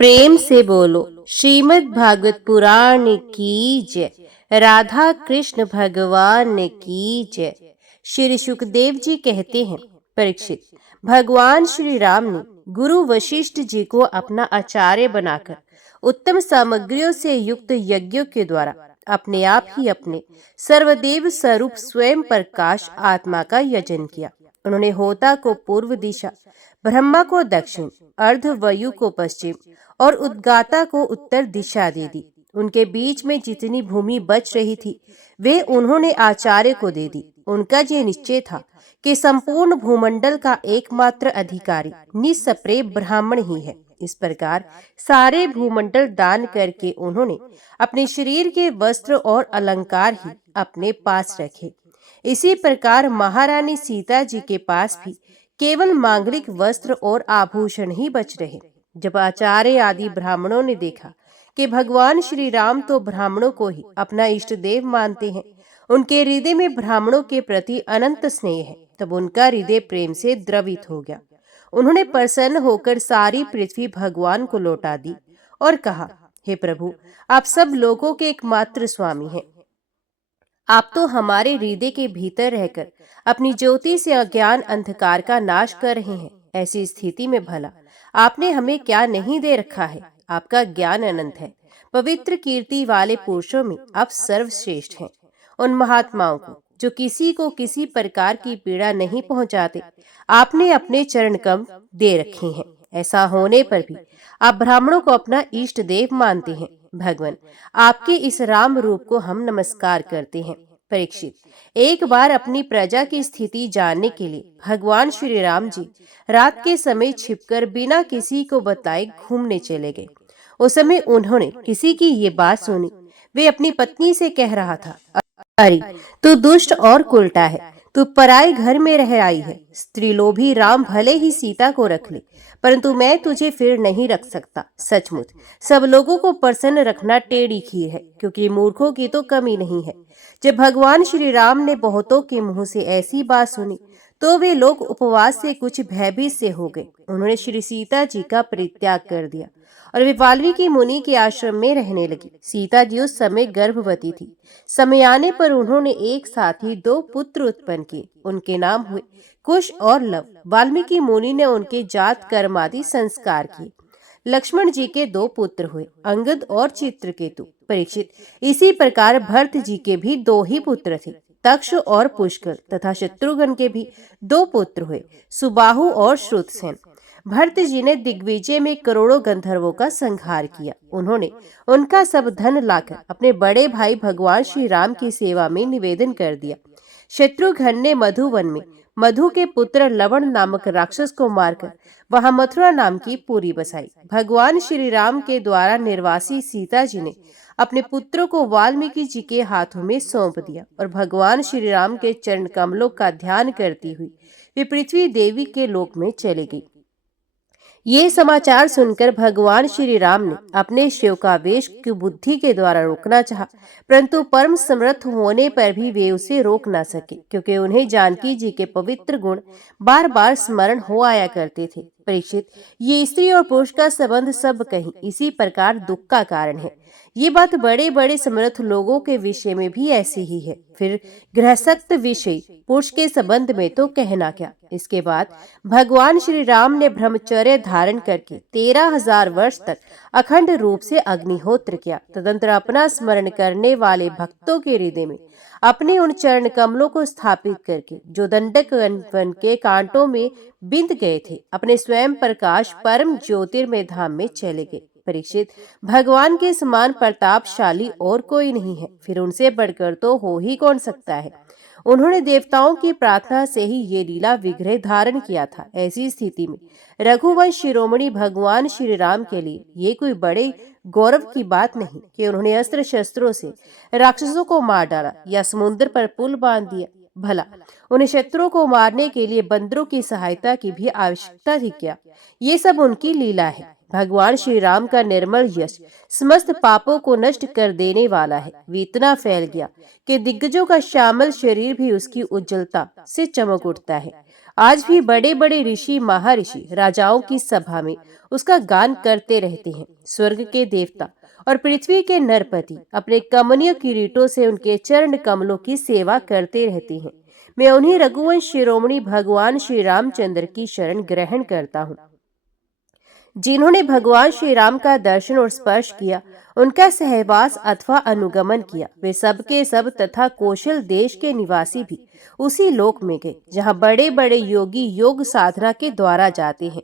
प्रेम से बोलो श्रीमद् भागवत पुराण की जय। राधा कृष्ण भगवान की जय। श्री सुखदेव जी कहते हैं, परीक्षित, भगवान श्री राम ने गुरु वशिष्ठ जी को अपना आचार्य बनाकर उत्तम सामग्रियों से युक्त यज्ञों के द्वारा अपने आप ही अपने सर्वदेव स्वरूप स्वयं प्रकाश आत्मा का यजन किया। उन्होंने होता को पूर्व दिशा, ब्रह्मा को दक्षिण, अर्धवायु को पश्चिम और उद्गाता को उत्तर दिशा दे दी। उनके बीच में जितनी भूमि बच रही थी वे उन्होंने आचार्य को दे दी। उनका ये निश्चय था कि संपूर्ण भूमंडल का एकमात्र अधिकारी निस्सप्रेय ब्राह्मण ही है। इस प्रकार सारे भूमंडल दान करके उन्होंने अपने शरीर के वस्त्र और अलंकार ही अपने पास रखे। इसी प्रकार महारानी सीता जी के पास भी केवल मांगलिक वस्त्र और आभूषण ही बच रहे। जब आचार्य आदि ब्राह्मणों ने देखा कि भगवान श्री राम तो ब्राह्मणों को ही अपना इष्ट देव मानते हैं, उनके हृदय में ब्राह्मणों के प्रति अनंत स्नेह है, तब उनका हृदय प्रेम से द्रवित हो गया। उन्होंने प्रसन्न होकर सारी पृथ्वी भगवान को लौटा दी और कहा, हे प्रभु, आप सब लोगों के एकमात्र स्वामी हैं। आप तो हमारे हृदय के भीतर रहकर अपनी ज्योति से अज्ञान अंधकार का नाश कर रहे हैं। ऐसी स्थिति में भला आपने हमें क्या नहीं दे रखा है। आपका ज्ञान अनंत है। पवित्र कीर्ति वाले पुरुषों में आप सर्वश्रेष्ठ हैं। उन महात्माओं को जो किसी को किसी प्रकार की पीड़ा नहीं पहुंचाते, आपने अपने चरण कमल दे रखे हैं। ऐसा होने पर भी आप ब्राह्मणों को अपना इष्ट देव मानते हैं। भगवान, आपके इस राम रूप को हम नमस्कार करते हैं। परीक्षित, एक बार अपनी प्रजा की स्थिति जानने के लिए भगवान श्री राम जी रात के समय छिपकर बिना किसी को बताए घूमने चले गए। उस समय उन्होंने किसी की ये बात सुनी। वे अपनी पत्नी से कह रहा था, अरे तू दुष्ट और उल्टा है, तू पराए घर में रह आई है। स्त्रीलोभी राम भले ही सीता को रख ले, परंतु मैं तुझे फिर नहीं रख सकता। सचमुच सब लोगों को प्रसन्न रखना टेढ़ी खीर है, क्योंकि मूर्खों की तो कमी नहीं है। जब भगवान श्री राम ने बहुतों के मुंह से ऐसी बात सुनी तो वे लोग उपवास से कुछ भयभीत से हो गए। उन्होंने श्री सीता जी का परित्याग कर दिया और वे वाल्मीकि मुनि के आश्रम में रहने लगी। सीता जी उस समय गर्भवती थी। समय आने पर उन्होंने एक साथ ही 2 पुत्र उत्पन्न किए। उनके नाम हुए कुश और लव। वाल्मीकि मुनि ने उनके जात कर्म आदि संस्कार किए। लक्ष्मण जी के 2 पुत्र हुए, अंगद और चित्रकेतु। परीक्षित, इसी प्रकार भरत जी के भी 2 ही पुत्र थे, तक्ष और पुष्कर, तथा शत्रुघ्न के भी 2 पुत्र हुए, सुबाहु और श्रुतसेन। भरत जी ने दिग्विजय में करोड़ों गंधर्वों का संहार किया। उन्होंने उनका सब धन लाकर अपने बड़े भाई भगवान श्री राम की सेवा में निवेदन कर दिया। शत्रुघ्न ने मधुवन में मधु के पुत्र लवण नामक राक्षस को मारकर वहां मथुरा नाम की पुरी बसाई। भगवान श्री राम के द्वारा निर्वासी सीता जी ने अपने पुत्रों को वाल्मीकि जी के हाथों में सौंप दिया और भगवान श्री राम के चरण कमलों का ध्यान करती हुई वे पृथ्वी देवी के लोक में चले गई। ये समाचार सुनकर भगवान श्री राम ने अपने शोकावेश की बुद्धि के द्वारा रोकना चाहा, परंतु परम समर्थ होने पर भी वे उसे रोक न सके, क्योंकि उन्हें जानकी जी के पवित्र गुण बार बार स्मरण हो आया करते थे। परीक्षित, ये स्त्री और पुरुष का संबंध सब कहीं इसी प्रकार दुख का कारण है। ये बात बड़े बड़े समर्थ लोगों के विषय में भी ऐसी ही है। फिर गृहस्थ विषय पुरुष के संबंध में तो कहना क्या। इसके बाद भगवान श्री राम ने ब्रह्मचर्य धारण करके 13,000 वर्ष तक अखंड रूप से अग्निहोत्र किया। तदंतर अपना स्मरण करने वाले भक्तों के हृदय में अपने उन चरण कमलों को स्थापित करके, जो दंडक वन के कांटों में बिंद गए थे, अपने स्वयं प्रकाश परम ज्योतिर्मय धाम में चले गए। परीक्षित, भगवान के समान प्रतापशाली और कोई नहीं है, फिर उनसे बढ़कर तो हो ही कौन सकता है। उन्होंने देवताओं की प्रार्थना से ही ये लीला विग्रह धारण किया था। ऐसी स्थिति में रघुवंश शिरोमणि भगवान श्री राम के लिए ये कोई बड़े गौरव की बात नहीं कि उन्होंने अस्त्र शस्त्रों से राक्षसों को मार डाला या समुद्र पर पुल बांध दिया। भला उन्हें शत्रुओं को मारने के लिए बंदरों की सहायता की भी आवश्यकता थी क्या? ये सब उनकी लीला है। भगवान श्री राम का निर्मल यश समस्त पापों को नष्ट कर देने वाला है। वे इतना फैल गया कि दिग्गजों का श्यामल शरीर भी उसकी उज्जवलता से चमक उठता है। आज भी बड़े बड़े ऋषि महर्षि राजाओं की सभा में उसका गान करते रहते हैं। स्वर्ग के देवता और पृथ्वी के नरपति अपने कमनीय किरीटों से उनके चरण कमलों की सेवा करते रहते हैं। मैं उन्हीं रघुवंश शिरोमणि भगवान श्री रामचंद्र की शरण ग्रहण करता हूँ, जिन्होंने भगवान श्री राम का दर्शन और स्पर्श किया, उनका सहवास अथवा अनुगमन किया। वे सब के सब तथा कौशल देश के निवासी भी उसी लोक में गए जहाँ बड़े बड़े योगी योग साधना के द्वारा जाते हैं।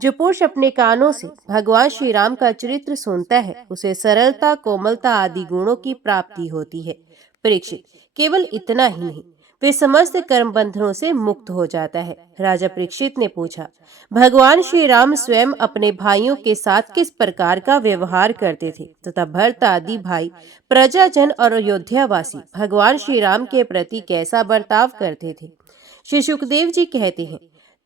जो पुरुष अपने कानों से भगवान श्री राम का चरित्र सुनता है, उसे सरलता, कोमलता आदि गुणों की प्राप्ति होती है। परीक्षित, केवल इतना ही नहीं, वे समस्त कर्म बंधनों से मुक्त हो जाता है। राजा परीक्षित ने पूछा, भगवान श्री राम स्वयं अपने भाइयों के साथ किस प्रकार का व्यवहार करते थे तथा भरत आदि भाई, प्रजाजन और अयोध्यावासी भगवान श्री राम के प्रति कैसा बर्ताव करते थे? श्री सुखदेव जी कहते हैं,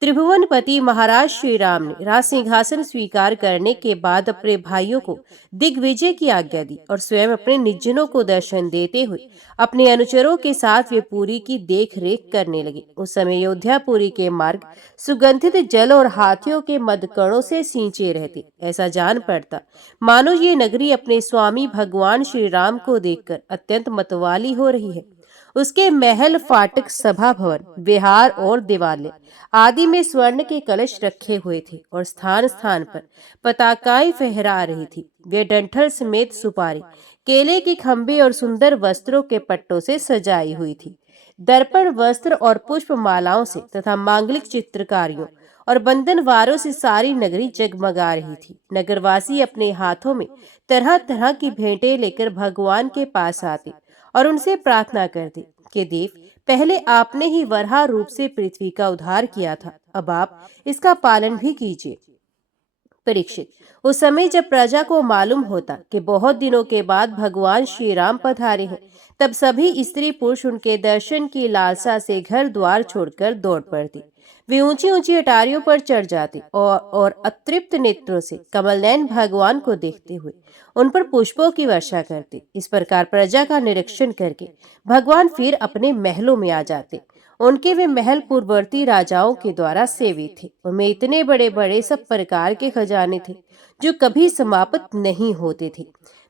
त्रिभुवनपति महाराज श्री राम ने राज सिंहासन स्वीकार करने के बाद अपने भाइयों को दिग्विजय की आज्ञा दी और स्वयं अपने निजनों को दर्शन देते हुए अपने अनुचरों के साथ वे पुरी की देख रेख करने लगे। उस समय अयोध्यापुरी के मार्ग सुगंधित जल और हाथियों के मदकणों से सींचे रहते। ऐसा जान पड़ता मानो ये नगरी अपने स्वामी भगवान श्री राम को देखकर अत्यंत मतवाली हो रही है। उसके महल, फाटक, सभा भवन, विहार और देवालय आदि में स्वर्ण के कलश रखे हुए थे और स्थान स्थान पर पताकाएं फहरा रही थी। वे डंठल समेत सुपारी, केले के खंभे और सुंदर वस्त्रों के पट्टों से सजाई हुई थी। दर्पण, वस्त्र और पुष्प मालाओं से तथा मांगलिक चित्रकारियों और बंधनवारों से सारी नगरी जगमगा रही थी। नगरवासी अपने हाथों में तरह तरह की भेंटें लेकर भगवान के पास आते और उनसे प्रार्थना करते कि देव, पहले आपने ही वराह रूप से पृथ्वी का उद्धार किया था, अब आप इसका पालन भी कीजिए। परीक्षित, उस समय जब प्रजा को मालूम होता कि बहुत दिनों के बाद भगवान श्री राम पधारे हैं, तब सभी स्त्री पुरुष उनके दर्शन की लालसा से घर द्वार छोड़कर दौड़ पड़ते। वे ऊंची ऊंची अटारियों पर चढ़ जाते और अतृप्त नेत्रों से कमलनयन भगवान को देखते हुए उन पर पुष्पों की वर्षा करते। इस प्रकार प्रजा का निरीक्षण करके भगवान फिर अपने महलों में आ जाते। उनके वे महल पूर्ववर्ती राजाओं के द्वारा सेवित थे। उनमें इतने बड़े बड़े सब प्रकार के खजाने थे जो कभी समाप्त नहीं होते थे।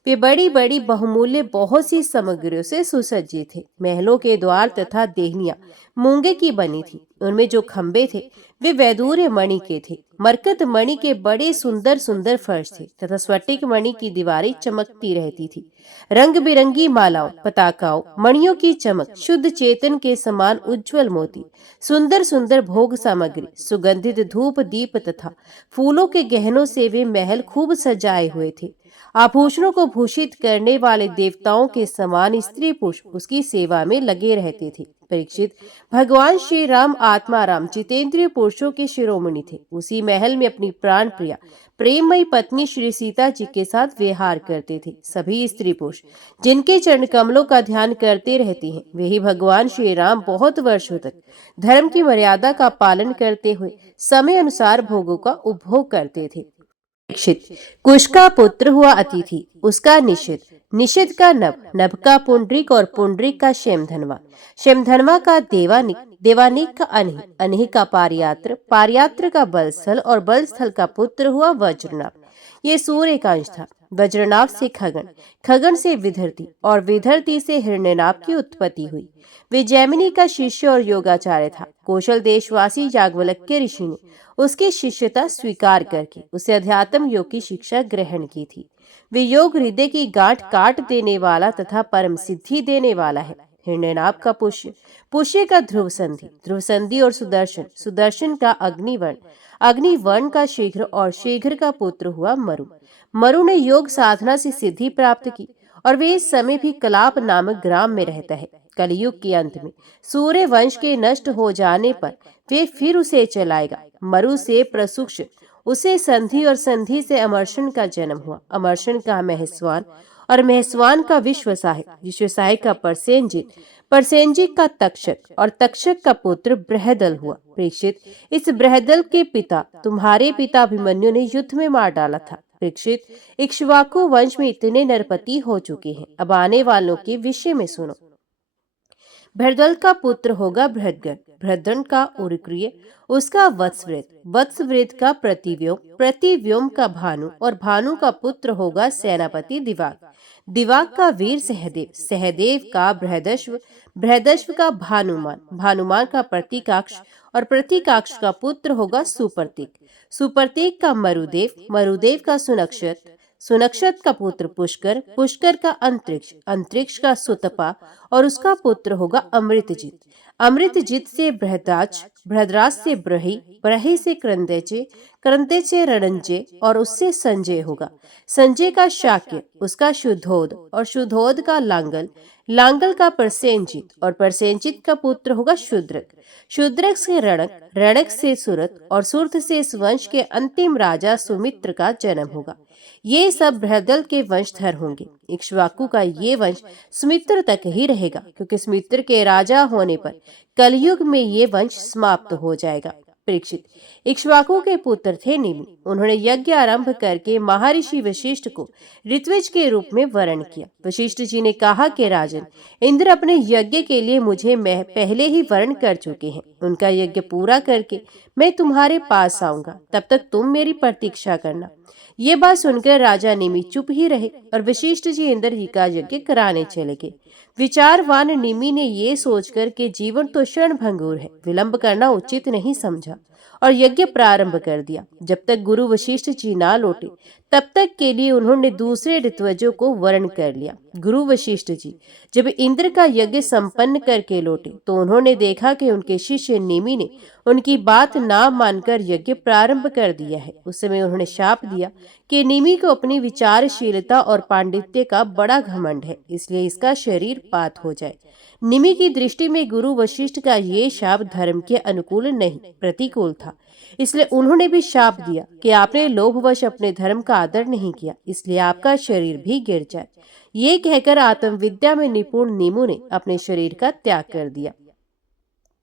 वे बड़ी बड़ी बहुमूल्य बहुत सी सामग्रियों से सुसज्जित थे। महलों के द्वार तथा देहनियां मूंगे की बनी थी। उनमें जो खंबे थे वे वैदूर्य मणि के थे। मरकत मणि के बड़े सुंदर सुंदर फर्श थे तथा स्फटिक मणि की दीवारें चमकती रहती थी। रंग बिरंगी मालाओं, पताकाओं, मणियों की चमक, शुद्ध चेतन के समान उज्जवल मोती, सुंदर सुंदर भोग सामग्री, सुगंधित धूप दीप तथा फूलों के गहनों से वे महल खूब सजाए हुए थे। आभूषणों को भूषित करने वाले देवताओं के समान स्त्री पुरुष उसकी सेवा में लगे रहते थे। परीक्षित, भगवान श्री राम आत्माराम जितेंद्रिय पुरुषों के शिरोमणि थे। उसी महल में अपनी प्राण प्रिया प्रेममयी पत्नी श्री सीता जी के साथ विहार करते थे। सभी स्त्री पुरुष जिनके चरण कमलों का ध्यान करते रहते हैं, वही भगवान श्री राम बहुत वर्षों तक धर्म की मर्यादा का पालन करते हुए समय अनुसार भोगों का उपभोग करते थे। परीक्षित, कुश का पुत्र हुआ अतिथि, उसका निषिद्ध, निषिद्ध का नभ, नभ का पुंडरीक और पुंडरीक का शेमधनवा, शेमधनवा का देवानिक, देवानिक का अनहि, अनहि का पारियात्र, पारियात्र का बलस्थल और बलस्थल का पुत्र हुआ वज्रनाभ। ये सूर्य का अंश था। वज्रनाभ से खगन, खगन से विधरती और विधरती से हिरण्यनाभ की उत्पत्ति हुई। वे जैमिनी का शिष्य और योगाचार्य था। कौशल देशवासी याज्ञवल्क्य ऋषि ने उसकी शिष्यता स्वीकार करके उसे अध्यात्म योग की शिक्षा ग्रहण की थी। वे योग हृदय की गांठ काट देने वाला तथा परम सिद्धि देने वाला है। हिरण्यनाभ का पुष्य, पुष्य का ध्रुव संधि, ध्रुव संधि और सुदर्शन, सुदर्शन का अग्निवर्ण, अग्निवर्ण का शीघ्र और शीघ्र का पुत्र हुआ मरु। मरु ने योग साधना से सिद्धि प्राप्त की और वे इस समय भी कलाप नामक ग्राम में रहता है। कलयुग के अंत में सूर्य वंश के नष्ट हो जाने पर वे फिर उसे चलाएगा। मरु से प्रसुक्ष, उसे संधि और संधि से अमर्षण का जन्म हुआ। अमर्षण का महस्वान और महस्वान का विश्वसाय, विश्वसाय का परसेनजित, परसेनजित का तक्षक और तक्षक का पुत्र बृहदल हुआ। परीक्षित, इस बृहदल के पिता तुम्हारे पिता अभिमन्यु ने युद्ध में मार डाला था। परीक्षित, इक्ष्वाकु वंश में इतने नरपति हो चुके हैं। अब आने वालों के विषय में सुनो। बृहदल का पुत्र होगा बृहदगण, भ्रदंड का उरुक्रिय, उसका वत्सवृत, वत्सवृत का प्रतिव्योम, प्रतिव्योम का भानु और भानु का पुत्र होगा सेनापति दिवाक, दिवाक का वीर सहदेव, सहदेव का बृहदश्व, बृहदश्व का भानुमान, भानुमान का प्रतीकाक्ष और प्रतीकाक्ष का पुत्र होगा सुप्रतीक, सुप्रतीक का मरुदेव, मरुदेव का सुनक्षत, सुनक्षत का पुत्र पुष्कर, पुष्कर का अंतरिक्ष, अंतरिक्ष का सुतपा और उसका पुत्र होगा अमृतजीत, अमृतजीत से बृहदाज, बृहदराज से ब्रही, ब्रही से क्रंदेचे, क्रंदेचे रणंजय और उससे संजय होगा, संजय का शाक्य, उसका शुद्धोद और शुद्धोद का लांगल, लांगल का परसेनजीत और परसेनजीत का पुत्र होगा शूद्रक, शूद्रक से रणक, रणक से सुरत और सुरथ से इस वंश के अंतिम राजा सुमित्र का जन्म होगा। ये सब बृहदल के वंशधर होंगे। इक्ष्वाकु का ये वंश सुमित्र तक ही रहेगा, क्योंकि सुमित्र के राजा होने पर कलयुग में ये वंश समाप्त हो जाएगा। परीक्षित, इक्ष्वाकु के पुत्र थे निमि। उन्होंने यज्ञ आरंभ करके महर्षि वशिष्ठ को ऋत्विज के रूप में वर्ण किया। वशिष्ठ जी ने कहा कि राजन, इंद्र अपने यज्ञ के लिए मुझे पहले ही वर्ण कर चुके हैं। उनका यज्ञ पूरा करके मैं तुम्हारे पास आऊंगा, तब तक तुम मेरी प्रतीक्षा करना। ये बात सुनकर राजा निमि चुप ही रहे और वशिष्ठ जी इंद्र जी का यज्ञ कराने चले गए। विचारवान निमि ने ये सोचकर कि जीवन तो क्षण भंगुर है, विलंब करना उचित नहीं समझा और यज्ञ प्रारंभ कर दिया। जब तक गुरु वशिष्ठ जी ना लौटे तब तक के लिए उन्होंने दूसरे ऋत्विजों को वर्ण कर लिया। गुरु वशिष्ठ जी जब इंद्र का यज्ञ संपन्न करके लौटे तो उन्होंने देखा कि उनके शिष्य निमि ने उनकी बात ना मानकर यज्ञ प्रारंभ कर दिया है। उस समय उन्होंने शाप दिया कि निमि को अपनी विचारशीलता और पांडित्य का बड़ा घमंड है, इसलिए इसका शरीर पात हो जाए। निमि की दृष्टि में गुरु वशिष्ठ का ये शाप धर्म के अनुकूल नहीं, प्रतिकूल था। इसलिए उन्होंने भी शाप दिया कि आपने लोभवश अपने धर्म का आदर नहीं किया, इसलिए आपका शरीर भी गिर जाए। ये कहकर आत्मविद्या में निपुण निमु ने अपने शरीर का त्याग कर दिया।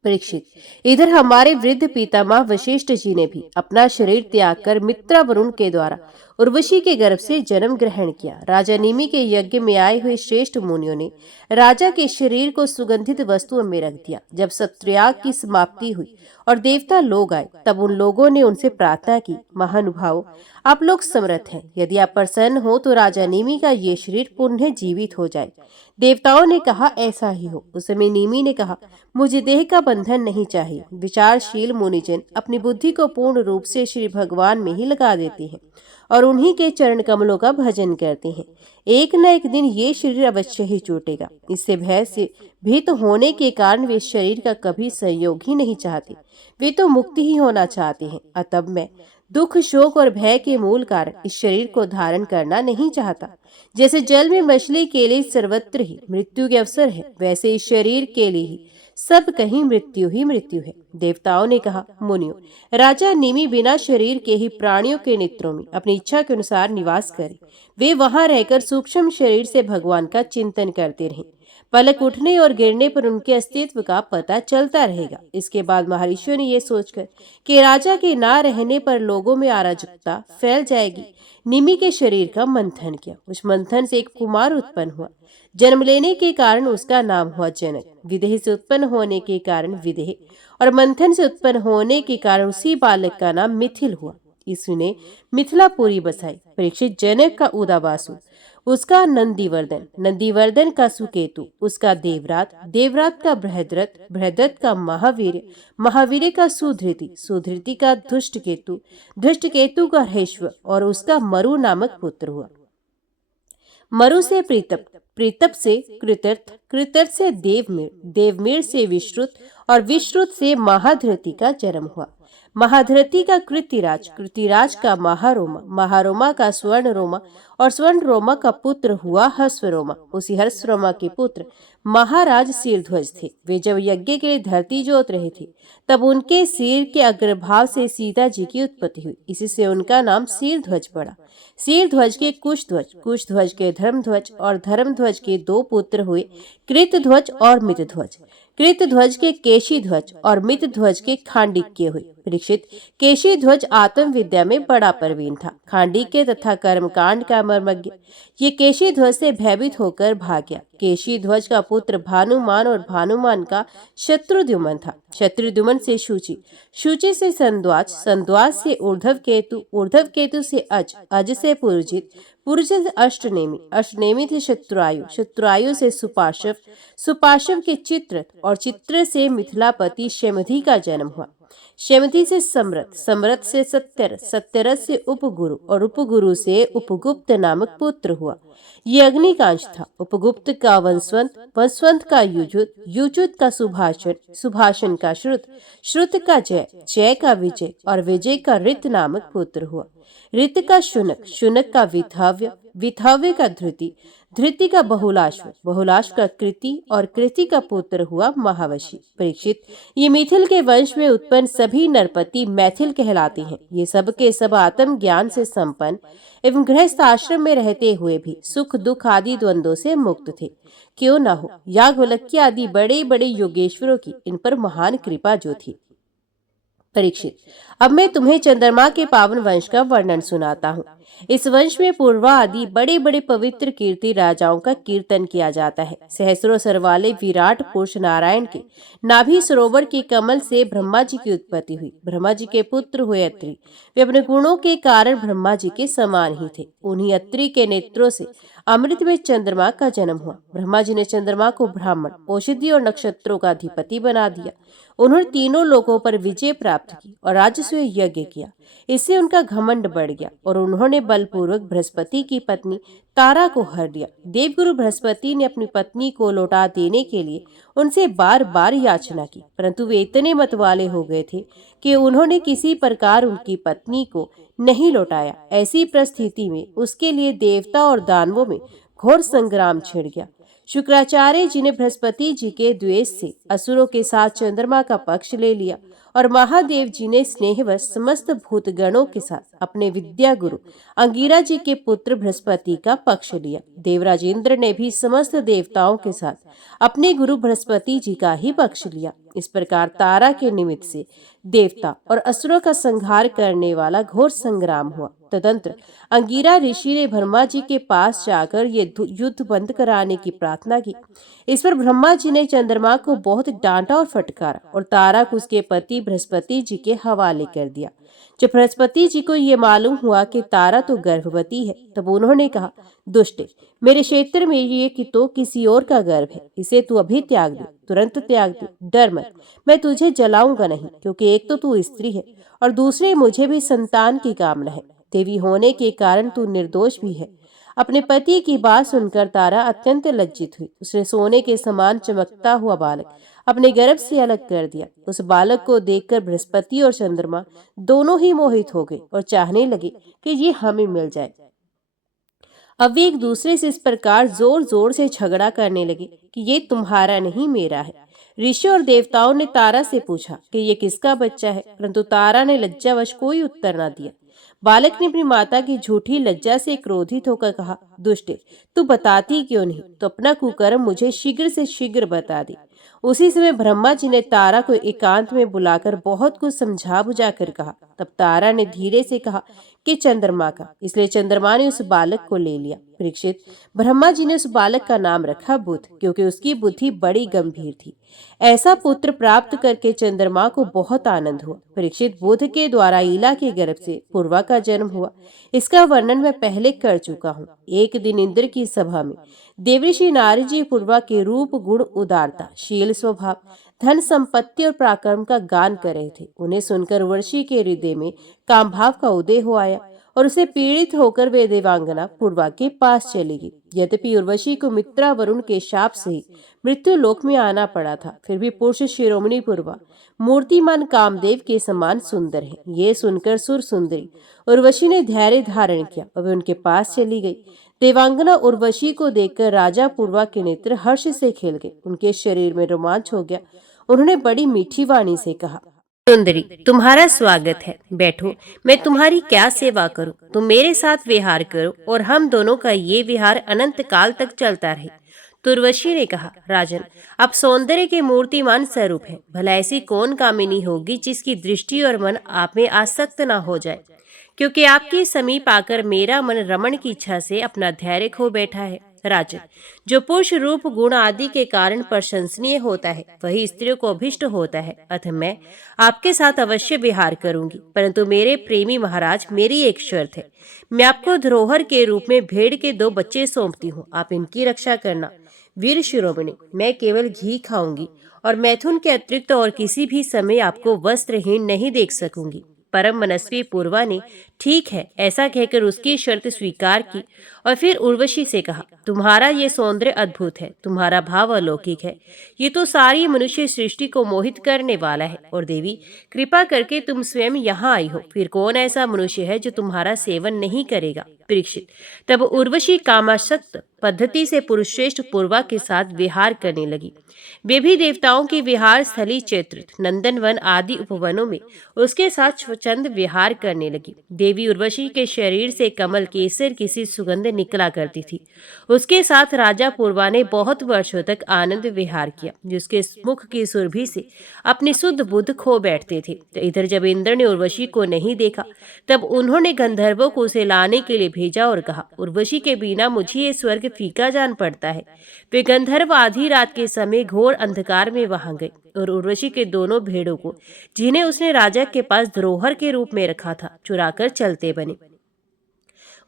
परीक्षित, इधर हमारे वृद्ध पितामह वशिष्ठ जी ने भी अपना शरीर त्याग कर मित्रा वरुण के द्वारा उर्वशी के गर्भ से जन्म ग्रहण किया। राजा निमि के यज्ञ में आए हुए श्रेष्ठ मुनियों ने राजा के शरीर को सुगंधित वस्तुओं में रख दिया। जब सत्याग की समाप्ति हुई और देवता लोग आए, तब उन लोगों ने उनसे प्रार्थना की, महानुभाव, आप लोग समर्थ हैं, यदि आप प्रसन्न हो तो राजा निमि का ये शरीर पुनः जीवित हो जाए। देवताओं ने कहा ऐसा ही हो। उस समय निमि ने कहा, मुझे देह का बंधन नहीं चाहिए। विचारशील मुनिजन अपनी बुद्धि को पूर्ण रूप से श्री भगवान में ही लगा देते हैं और उन्हीं के चरण कमलों का भजन करते हैं। एक न एक दिन ये शरीर अवश्य ही छूटेगा। इससे भय से भीत होने के कारण वे शरीर का कभी संयोग ही नहीं चाहते, वे तो मुक्ति ही होना चाहते हैं। अतः मैं दुख, शोक और भय के मूल कारण इस शरीर को धारण करना नहीं चाहता। जैसे जल में मछली के लिए सर्वत्र ही मृत्यु के अवसर है, वैसे इस शरीर के लिए ही सब कहीं मृत्यु ही मृत्यु है। देवताओं ने कहा, मुनियों, राजा निमि बिना शरीर के ही प्राणियों के नेत्रों में अपनी इच्छा के अनुसार निवास करे। वे वहां रहकर सूक्ष्म शरीर से भगवान का चिंतन करते रहें। पलक उठने और गिरने पर उनके अस्तित्व का पता चलता रहेगा। इसके बाद महर्षियों ने यह सोचकर कि राजा के ना रहने पर लोगों में अराजकता फैल जाएगी, निमि के शरीर का मंथन किया। उस मंथन से एक कुमार उत्पन्न हुआ। जन्म लेने के कारण उसका नाम हुआ जनक, विदेह से उत्पन्न होने के कारण विदेह और मंथन से उत्पन्न होने के कारण उसी बालक का नाम मिथिल हुआ। इसने मिथिलापुरी बसाई। परीक्षित, जनक का उदावासु, उसका नंदीवर्धन, नंदीवर्धन का सुकेतु, उसका देवरात, देवरात का बृहद्रथ, बृहद्रथ का महावीर, महावीर का सुधृति, सुधृति का धृष्टकेतु, धृष्टकेतु का हेश्व और उसका मरु नामक पुत्र हुआ। मरु से प्रीतप, प्रीतप से कृतर्थ, कृतर्थ से देवमीर, देवमीर से विश्रुत और विश्रुत से महाधृति का जन्म हुआ। महाधृति का कृतिराज, कृतिराज का महारोमा, महारोमा का स्वर्ण रोमा और स्वर्ण रोमा का पुत्र हुआ हर्षरोमा। उसी हर्षरोमा के पुत्र महाराज शीरध्वज थे। वे जब यज्ञ के लिए धरती जोत रहे थे तब उनके सिर के अग्रभाग से सीता जी की उत्पत्ति हुई। इसी से उनका नाम शीरध्वज पड़ा। शीरध्वज के कुशध्वज, कुशध्वज के धर्मध्वज और धर्मध्वज के दो पुत्र हुए, कृतध्वज और मितध्वज। कृतध्वज के केशीध्वज और मितध्वज के खांडिक्य हुए। परीक्षित, केशी ध्वज आत्म विद्या में बड़ा प्रवीण था, खांडीक्य तथा कर्मकांड का मर्मज्ञ। ये केशी ध्वज से भयभीत होकर भाग गया। केशी ध्वज का पुत्र भानुमान और भानुमान का शत्रुद्युमन था। शत्रुद्युमन से शुचि, शुचि से संध्वाज, संध्वाज से ऊर्ध्व केतु, ऊर्ध्व केतु से अज, अज से पुरजित, पुरजित से अष्टनेमी, अष्टनेमी से शत्रुआयु, शत्रुआयु से सुपार्श्व, सुपार्श्व के चित्र और चित्र से मिथिलापति शेमधी का जन्म हुआ। शेमधी से सम्रत, सम्रत से सत्यरथ, सत्यरथ से उपगुरु और उपगुरु से उपगुप्त नामक पुत्र हुआ। ये अग्निकांश था। उपगुप्त का वंशवंत, वंशवंत का युजुत, युजुत का सुभाषण, सुभाषण का श्रुत, श्रुत का जय, जय का विजय और विजय का ऋत नामक पुत्र हुआ। ऋत का शुनक, शुनक का विथाव्य, विथाव्य का धृति, धृति का बहुलाश्व, बहुलाश्व का कृति और कृति का पुत्र हुआ महावशी। परीक्षित, ये मिथिल के वंश में उत्पन्न सभी नरपति मैथिल कहलाते हैं। ये सब के सब आत्म ज्ञान से संपन्न एवं गृहस्थ आश्रम में रहते हुए भी सुख दुख आदि द्वंद्वों से मुक्त थे। क्यों न हो याज्ञवल्क्य आदि बड़े बड़े योगेश्वरों की इन पर महान कृपा जो थी। परीक्षित, अब मैं तुम्हें चंद्रमा के पावन वंश का वर्णन सुनाता हूँ। इस वंश में पूर्वा आदि बड़े बड़े पवित्र कीर्ति राजाओं का कीर्तन किया जाता है। सहस्रों सर वाले विराट पुरुष नारायण के नाभि सरोवर के कमल से ब्रह्मा जी की उत्पत्ति हुई। ब्रह्मा जी के पुत्र हुए अत्रि। वे अपने गुणों के कारण ब्रह्मा जी के समान ही थे। उन्हीं अत्रि के नेत्रों से अमृत में चंद्रमा का जन्म हुआ। ब्रह्मा जी ने चंद्रमा को ब्राह्मण, औषधि और नक्षत्रों का अधिपति बना दिया। उन्होंने तीनों लोगों पर विजय प्राप्त की और राजस्व यज्ञ किया। इससे उनका घमंड बढ़ गया और उन्होंने बलपूर्वक बृहस्पति की पत्नी तारा को हर लिया। देवगुरु बृहस्पति ने अपनी पत्नी को लौटा देने के लिए उनसे बार बार याचना की, परंतु वे इतने मतवाले हो गए थे कि उन्होंने किसी प्रकार उनकी पत्नी को नहीं लौटाया। ऐसी परिस्थिति में उसके लिए देवता और दानवों में घोर संग्राम छिड़ गया। शुक्राचार्य जी ने बृहस्पति जी के द्वेष से असुरों के साथ चंद्रमा का पक्ष ले लिया और महादेव जी ने स्नेहवश समस्त भूतगणों के साथ अपने विद्या गुरु अंगिरा जी के पुत्र बृहस्पति का पक्ष लिया। देवराज इंद्र ने भी समस्त देवताओं के साथ अपने गुरु बृहस्पति जी का ही पक्ष लिया। इस प्रकार तारा के निमित्त से देवता और असुरों का संहार करने वाला घोर संग्राम हुआ। तदंतर अंगिरा ऋषि ने ब्रह्मा जी के पास जाकर ये युद्ध बंद कराने की प्रार्थना की। इस पर ब्रह्मा जी ने चंद्रमा को बहुत डांटा और फटकारा और तारा को उसके पति बृहस्पति जी के हवाले कर दिया। जब बृहस्पति जी को ये मालूम हुआ कि तारा तो गर्भवती है, तब उन्होंने कहा, दुष्टे, मेरे क्षेत्र में ये कि तो किसी और का गर्भ है, इसे तू अभी त्याग दे, तुरंत त्याग दे, डर मत, मैं तुझे जलाऊंगा नहीं, क्योंकि एक तो तू स्त्री है और दूसरे मुझे भी संतान की कामना है। देवी होने के कारण तू निर्दोष भी है। अपने पति की बात सुनकर तारा अत्यंत लज्जित हुई। उसने सोने के समान चमकता हुआ बालक अपने गर्भ से अलग कर दिया। उस बालक को देखकर बृहस्पति और चंद्रमा दोनों ही मोहित हो गए और चाहने लगे कि ये हमें मिल जाए। अब वे एक दूसरे से इस प्रकार जोर जोर से झगड़ा करने लगे कि ये तुम्हारा नहीं मेरा है। ऋषि और देवताओं ने तारा से पूछा कि ये किसका बच्चा है, परंतु तारा ने लज्जावश कोई उत्तर न दिया। बालक ने अपनी माता की झूठी लज्जा से क्रोधित होकर कहा, दुष्टे, तू बताती क्यों नहीं? तो अपना कुकर्म मुझे शीघ्र से शीघ्र बता दे। उसी समय ब्रह्मा जी ने तारा को एकांत में बुलाकर बहुत कुछ समझा बुझा कर कहा। तब तारा ने धीरे से कहा कि चंद्रमा का, इसलिए चंद्रमा ने उस बालक को ले लिया। परीक्षित, ब्रह्मा जी ने उस बालक का नाम रखा बुध, क्योंकि उसकी बुद्धि बड़ी गंभीर थी। ऐसा पुत्र प्राप्त करके चंद्रमा को बहुत आनंद हुआ। परीक्षित, बुध के द्वारा ईला के गर्भ से पूर्वा का जन्म हुआ। इसका वर्णन मैं पहले कर चुका हूँ। एक दिन इंद्र की सभा में देवऋषि नारद जी पूर्वा के रूप, गुण, उदारता, शील, स्वभाव, धन, संपत्ति और पराक्रम का गान कर रहे थे। उन्हें सुनकर उर्वशी के हृदय में कामभाव का उदय हो आया और उसे पीड़ित होकर वे देवांगना पूर्वा के पास चली गई। यद्यपि उर्वशी को मित्रा वरुण के शाप से ही मृत्यु लोक में आना पड़ा था, फिर भी पुरुष शिरोमणि पूर्वा मूर्तिमान कामदेव के समान सुंदर है। ये सुनकर सुर सुंदरी उर्वशी ने धैर्य धारण किया और वे उनके पास चली गई। देवांगना उर्वशी को देखकर राजा पूर्वा के नेत्र हर्ष से खिल गए। उनके शरीर में रोमांच हो गया। उन्होंने बड़ी मीठी वाणी से कहा, सुंदरी, तुम्हारा स्वागत है, बैठो, मैं तुम्हारी क्या सेवा करूं? तुम मेरे साथ विहार करो और हम दोनों का ये विहार अनंत काल तक चलता रहे। तो उर्वशी ने कहा, राजन, आप सौंदर्य के मूर्तिमान स्वरूप हैं। भला ऐसी कौन कामिनी होगी जिसकी दृष्टि और मन आप में आसक्त ना हो जाए, क्योंकि आपके समीप आकर मेरा मन रमण की इच्छा से अपना धैर्य खो बैठा है। राजन, जो पुरुष रूप गुण आदि के कारण प्रशंसनीय होता है वही स्त्रियों को अभिष्ट होता है। अतः मैं आपके साथ अवश्य विहार करूंगी, परंतु मेरे प्रेमी महाराज, मेरी एक शर्त है। मैं आपको धरोहर के रूप में भेड़ के 2 बच्चे सौंपती हूँ, आप इनकी रक्षा करना। वीर शिरोमणि, मैं केवल घी खाऊंगी और मैथुन के अतिरिक्त और किसी भी समय आपको वस्त्रहीन नहीं देख सकूंगी। परम मनस्वी पूर्वा ने ठीक है ऐसा कहकर उसकी शर्त स्वीकार की और फिर उर्वशी से कहा, तुम्हारा ये सौंदर्य अद्भुत है, तुम्हारा भाव अलौकिक है, ये तो सारी मनुष्य सृष्टि को मोहित करने वाला है। और देवी, कृपा करके तुम स्वयं यहाँ आई हो, फिर कौन ऐसा मनुष्य है जो तुम्हारा सेवन नहीं करेगा। परीक्षित, तब उर्वशी कामासक्त पद्धति से पुरुषश्रेष्ठ पूर्वा के साथ विहार करने लगी। वे भी देवताओं की विहार स्थली चैत्र, नंदनवन आदि उपवनों में उसके साथ स्वच्छंद विहार करने लगी। देवी उर्वशी के शरीर से कमल केसर की सी सुगंध निकला करती थी। उसके साथ राजा पूर्वा ने बहुत वर्षों तक आनंद विहार किया, जिसके मुख की सुरभि से अपनी शुद्ध बुद्ध खो बैठते थे। तो इधर जब इंद्र ने उर्वशी को नहीं देखा, तब उन्होंने गंधर्वों को उसे लाने के लिए भेजा और कहा, उर्वशी के बिना मुझे ये स्वर्ग फीका जान पड़ता है। वे गंधर्व आधी रात के समय घोर अंधकार में वहां गए और उर्वशी के दोनों भेड़ों को, जिन्हें उसने राजा के पास धरोहर के रूप में रखा था, चुराकर चलते बने।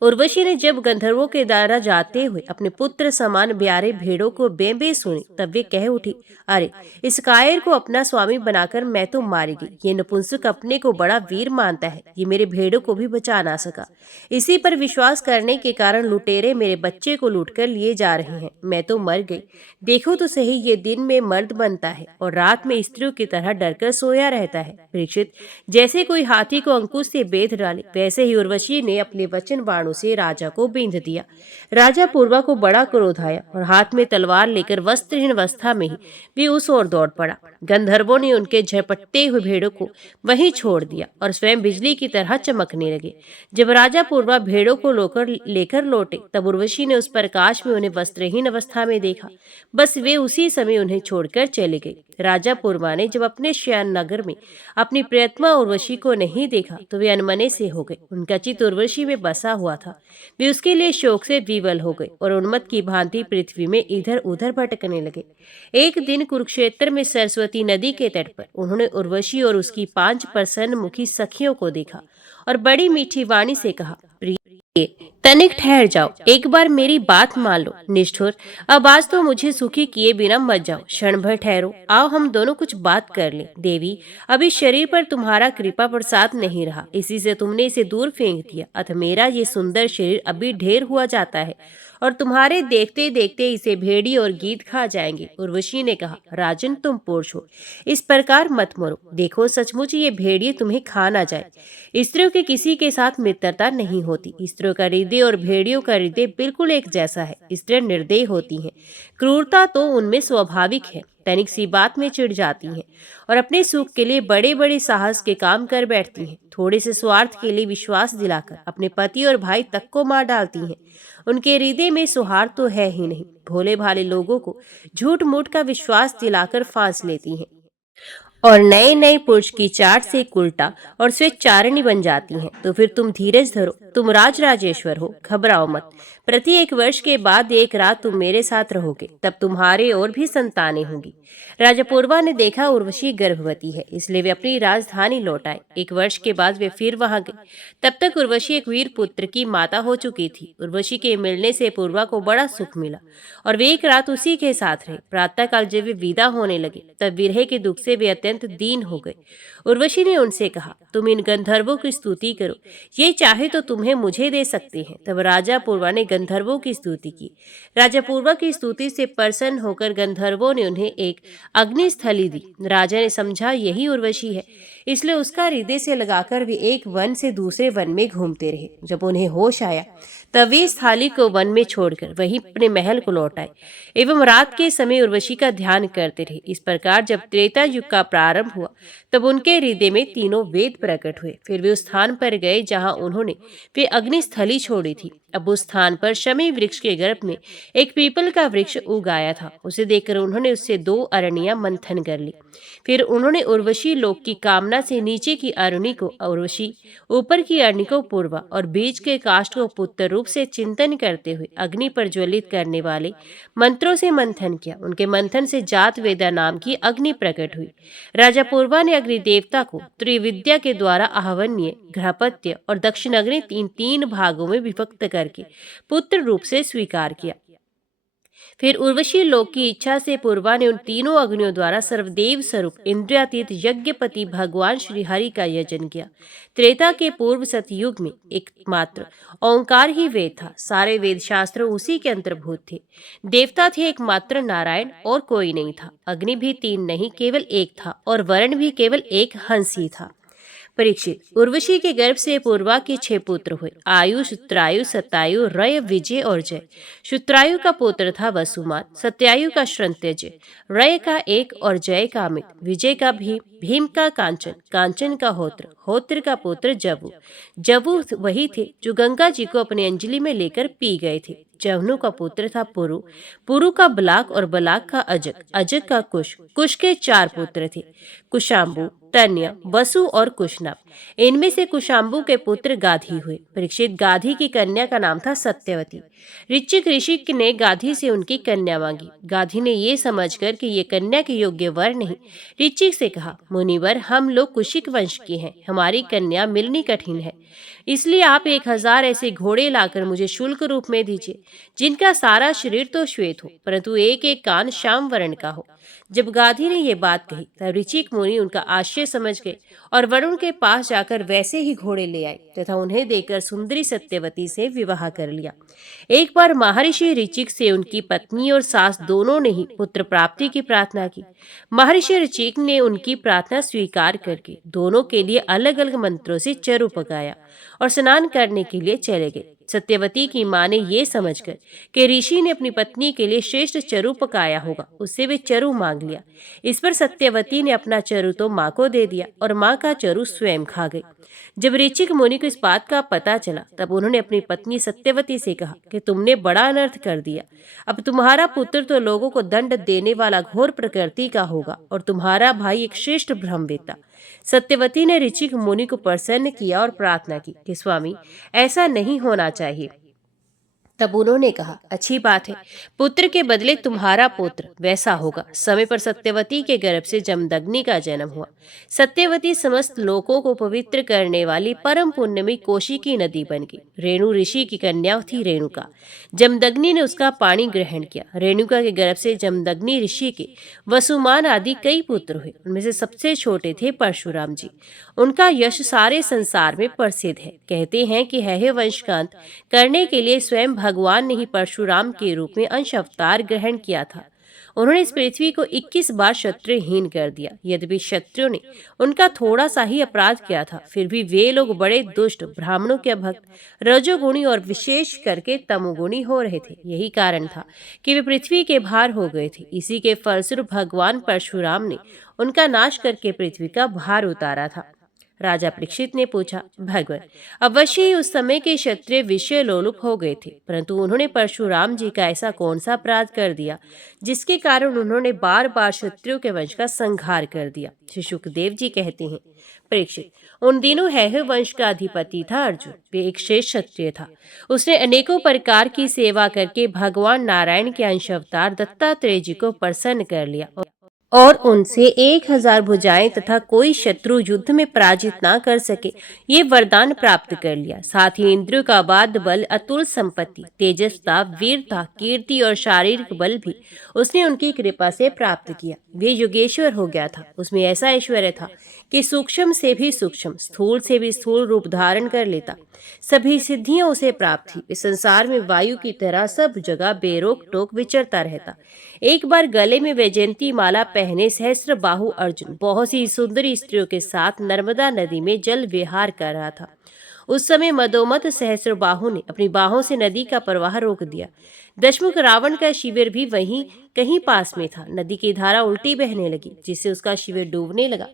उर्वशी ने जब गंधर्वों के द्वारा जाते हुए अपने पुत्र समान प्यारे भेड़ों को बेंबे सुनी, तब वे कह उठी, अरे, इस कायर को अपना स्वामी बनाकर मैं तो मारी गई। ये नपुंसक अपने को बड़ा वीर मानता है, ये मेरे भेड़ों को भी बचा ना सका। इसी पर विश्वास करने के कारण लुटेरे मेरे बच्चे को लूटकर लिए जा रहे हैं। मैं तो मर गई। देखो तो सही, ये दिन में मर्द बनता है और रात में स्त्रियों की तरह डरकर सोया रहता है। परीक्षित, जैसे कोई हाथी को अंकुश से बेध डाले, वैसे ही उर्वशी ने अपने वचन बाणों से राजा को बींध दिया। राजा पूर्वा को बड़ा क्रोध आया और हाथ में तलवार लेकर वस्त्रहीन अवस्था में ही वे उस ओर दौड़ पड़ा। गंधर्वों ने उनके झपटते हुए भेड़ों को वहीं छोड़ दिया और स्वयं बिजली की तरह चमकने लगे। जब राजा पूर्वा भेड़ों को लेकर लौटे, तब उर्वशी ने उस प्रकाश में उन्हें वस्त्रहीन अवस्था में देखा। बस वे उसी समय उन्हें छोड़कर चले गए। राजा पूर्वा ने जब अपने शयन नगर में अपनी प्रियतमा उर्वशी को नहीं देखा, तो वे अनमने से हो गए। उनका चित्त उर्वशी में बसा हुआ था। वे उसके लिए शोक से विवल हो गए और उन्मत्त की भांति पृथ्वी में इधर उधर भटकने लगे। एक दिन कुरुक्षेत्र में सरस्वती नदी के तट पर उन्होंने उर्वशी और उसकी 5 प्रसन्न मुखी सखियों को देखा और बड़ी मीठी वाणी से कहा, प्रिय, तनिक ठहर जाओ, एक बार मेरी बात मान लो। निष्ठुर, अब आज तो मुझे सुखी किए बिना मत जाओ, क्षण भर ठहरो, आओ हम दोनों कुछ बात कर लें। देवी, अभी शरीर पर तुम्हारा कृपा प्रसाद नहीं रहा, इसी से तुमने इसे दूर फेंक दिया। अतः मेरा ये सुंदर शरीर अभी ढेर हुआ जाता है और तुम्हारे देखते देखते इसे भेड़ी और गीद खा जाएंगे। उर्वशी ने कहा, राजन, तुम पुरुष हो, इस प्रकार मत मरो। देखो, सचमुच ये भेड़िए तुम्हें खा ना जाए। स्त्रियों के किसी के साथ मित्रता नहीं होती। स्त्रियों का हृदय और भेड़ियों का हृदय बिल्कुल एक जैसा है। स्त्रियां निर्दयी होती हैं, क्रूरता तो उनमें स्वाभाविक है, तनिक सी बात में चिढ़ जाती हैं और अपने सुख के लिए बड़े बड़े साहस के काम कर बैठती हैं। थोड़े से स्वार्थ के लिए विश्वास दिलाकर अपने पति और भाई तक को मार डालती हैं। उनके हृदय में सौहार्द तो है ही नहीं। भोले भाले लोगों को झूठ मूठ का विश्वास दिलाकर फांस लेती हैं और नए नए पुरुष की चाट से उल्टा और स्वेच्छारिणी बन जाती हैं। तो फिर तुम धीरज धरो, तुम राजराजेश्वर हो, घबराओ मत। प्रति 1 वर्ष के बाद एक रात तुम मेरे साथ रहोगे, तब तुम्हारे और भी संतानें होंगी। राजा पूर्वा ने देखा उर्वशी गर्भवती है, इसलिए वे अपनी राजधानी लौट आए। 1 वर्ष के बाद वे फिर वहां गए। तब तक उर्वशी एक वीर पुत्र की माता हो चुकी थी। उर्वशी के मिलने से पूर्वा को बड़ा सुख मिला और वे एक रात उसी के साथ रहे। प्रातःकाल जब वे विदा होने लगे, तब विरह के दुख से वे अत्यंत दीन हो गए। उर्वशी ने उनसे कहा, तुम इन गंधर्वों की स्तुति करो, ये चाहे तो तुम्हें मुझे दे सकते हैं। तब राजा पूर्वा ने गंधर्वों की स्तुति की। राजा पूर्वा की स्तुति से प्रसन्न होकर गंधर्वों ने उन्हें एक अग्निस्थली दी। राजा ने समझा यही उर्वशी है, इसलिए उसका हृदय से लगाकर वे एक वन से दूसरे वन में घूमते रहे। जब उन्हें होश आया, तब वे इस थाली को वन में छोड़कर वहीं अपने महल को लौट आए एवं रात के समय उर्वशी का ध्यान करते रहे। इस प्रकार जब त्रेता युग का प्रारंभ हुआ तब उनके हृदय में तीनों वेद प्रकट हुए। फिर वे उस स्थान पर गए जहां उन्होंने वे अग्निस्थली छोड़ी थी। अब उस स्थान पर शमी वृक्ष के गर्भ में एक पीपल का वृक्ष उगाया था। उसे देखकर उन्होंने उससे 2 अरणियां मंथन कर ली। फिर उन्होंने उर्वशी लोक की कामना से नीचे की अरुणि को उर्वशी, ऊपर की अरणि को पूर्वा और बीच के काष्ठ को पुत्र रूप से चिंतन करते हुए अग्नि पर ज्वलित करने वाले मंत्रों से मंथन किया। उनके मंथन से जात वेदा नाम की अग्नि प्रकट हुई। राजा पूर्वा ने अग्नि देवता को त्रिविद्या के द्वारा आहवन्य, घृपत्य और दक्षिण अग्नि तीन भागों में विभक्त करके पुत्र रूप से स्वीकार किया। फिर उर्वशी लोक की इच्छा से पूर्वा ने उन तीनों अग्नियों द्वारा सर्वदेव स्वरूप इंद्रियातीत यज्ञपति भगवान श्री हरि का यजन किया। त्रेता के पूर्व सतयुग में एकमात्र ओंकार ही वेद था। सारे वेद शास्त्र उसी के अंतर्भूत थे। देवता थे एकमात्र नारायण और कोई नहीं था। अग्नि भी 3 नहीं केवल एक था और वर्ण भी केवल एक हंस ही था। परीक्षित, उर्वशी के गर्भ से पूर्वा के 6 पुत्र हुए। आयु, शुत्रायु, सतायु, रय, विजय और जय। शुत्रायु का पुत्र था वसुमान, सत्यायु का श्रंत्यजय, रय का एक और जय का अमित, विजय का भीम, भीम का कांचन, कांचन का होत्र, होत्र का पुत्र जबु। जबु वही थे जो गंगा जी को अपनी अंजलि में लेकर पी गए थे। जवनु का पुत्र था पुरु, पुरु का बलाक और बलाक का अजक, अजक का कुश। कुश के 4 पुत्र थे, कुशाम्बु, तन्य, वसु और कुशनाभ। इनमें से कुशाम्बु के पुत्र गाधी हुए। परीक्षित, गाधी की कन्या का नाम था सत्यवती। ऋचिक ऋषि ने गाधी से उनकी कन्या मांगी। गाधी ने ये समझकर कि ये कन्या के योग्य वर नहीं, ऋचिक से कहा, मुनिवर, हम लोग कुशिक वंश के हैं, हमारी कन्या मिलनी कठिन है, इसलिए आप 1000 ऐसे घोड़े लाकर मुझे शुल्क रूप में दीजिए, जिनका सारा शरीर तो श्वेत हो परंतु एक एक कान श्याम वर्ण का हो। जब गाधी ने ये बात कही तब ऋचिक मुनि उनका आशय समझ गए और वरुण के पास जाकर वैसे ही घोड़े ले आए तथा उन्हें देकर सुंदरी सत्यवती से विवाह कर लिया। एक बार महर्षि ऋचिक से उनकी पत्नी और सास दोनों ने ही पुत्र प्राप्ति की प्रार्थना की। महर्षि ऋचिक ने उनकी प्रार्थना स्वीकार करके दोनों के लिए अलग अलग मंत्रों से चरु पकाया और स्नान करने के लिए चले गए। सत्यवती की मां ने ये समझकर कि ऋषि ने अपनी पत्नी के लिए श्रेष्ठ चरु पकाया होगा, उससे वे चरु मांग लिया। इस पर सत्यवती ने अपना चरु तो मां को दे दिया और मां का चरु स्वयं खा गई। जब ऋचिक मुनि को इस बात का पता चला तब उन्होंने अपनी पत्नी सत्यवती से कहा कि तुमने बड़ा अनर्थ कर दिया। अब तुम्हारा पुत्र तो लोगों को दंड देने वाला घोर प्रकृति का होगा और तुम्हारा भाई एक श्रेष्ठ ब्रह्मवेत्ता। सत्यवती ने ऋचिक मुनि को प्रसन्न किया और प्रार्थना की कि स्वामी, ऐसा नहीं होना चाहिए। तब उन्होंने कहा, अच्छी बात है, पुत्र के बदले तुम्हारा पुत्र वैसा होगा। समय पर सत्यवती के गर्भ से जमदग्नि का जन्म हुआ। सत्यवती समस्त लोकों को पवित्र करने वाली परम पुण्यमयी कोशी की नदी बन गई। रेणु ऋषि की कन्या थी रेणुका। जमदग्नि ने उसका पानी ग्रहण किया। रेणुका के गर्भ से जमदग्नि ऋषि के वसुमान आदि कई पुत्र हुए। उनमें से सबसे छोटे थे परशुराम जी। उनका यश सारे संसार में प्रसिद्ध है। कहते हैं कि हैह वंश का अंत करने के लिए स्वयं भगवान ने ही परशुराम के रूप में अंश अवतार ग्रहण किया था। उन्होंने इस पृथ्वी को 21 बार शत्रुहीन कर दिया। यद्यपि शत्रुओं ने उनका थोड़ा सा ही अपराध किया था, फिर भी वे लोग बड़े दुष्ट, ब्राह्मणों के भक्त, रजोगुणी और विशेष करके तमोगुणी हो रहे थे। यही कारण था कि वे पृथ्वी के भार हो गए थे। इसी के फलस्वरूप भगवान परशुराम ने उनका नाश करके पृथ्वी का भार उतारा था। राजा परीक्षित ने पूछा, भगवान, अवश्य ही उस समय के क्षत्रिय विषय लोलुप हो गए थे, परंतु उन्होंने परशुराम जी का ऐसा कौन सा अपराध कर दिया जिसके कारण उन्होंने बार बार क्षत्रियों के वंश का संहार कर दिया। श्री सुखदेव जी कहते हैं, परीक्षित, उन दिनों हैह वंश का अधिपति था अर्जुन। वे एक श्रेष्ठ क्षत्रिय था। उसने अनेकों प्रकार की सेवा करके भगवान नारायण के अंश अवतार दत्तात्रेय जी को प्रसन्न कर लिया और उनसे 1000 भुजाएं तथा कोई शत्रु युद्ध में पराजित ना कर सके ये वरदान प्राप्त कर लिया। साथ ही इंद्रियों का अबाध बल, अतुल संपत्ति, तेजस्ता, वीरता, कीर्ति और शारीरिक बल भी उसने उनकी कृपा से प्राप्त किया। वे योगेश्वर हो गया था। उसमें ऐसा ऐश्वर्य था कि सूक्ष्म से भी सूक्ष्म, स्थूल से भी स्थूल रूप धारण कर लेता। सभी सिद्धियां उसे प्राप्त थी। इस संसार में वायु की तरह सब जगह बेरोक टोक विचरता रहता। एक बार गले में वैजयंती माला पहने सहस्त्र बाहु अर्जुन बहुत सी सुंदरी स्त्रियों के साथ नर्मदा नदी में जल विहार कर रहा था। उस समय मदोमत सहस्त्रबाहु ने अपनी बाहों से नदी का प्रवाह रोक दिया। दशमुख रावण का शिविर भी वहीं कहीं पास में था। नदी की धारा उल्टी बहने लगी, जिससे उसका शिविर डूबने लगा।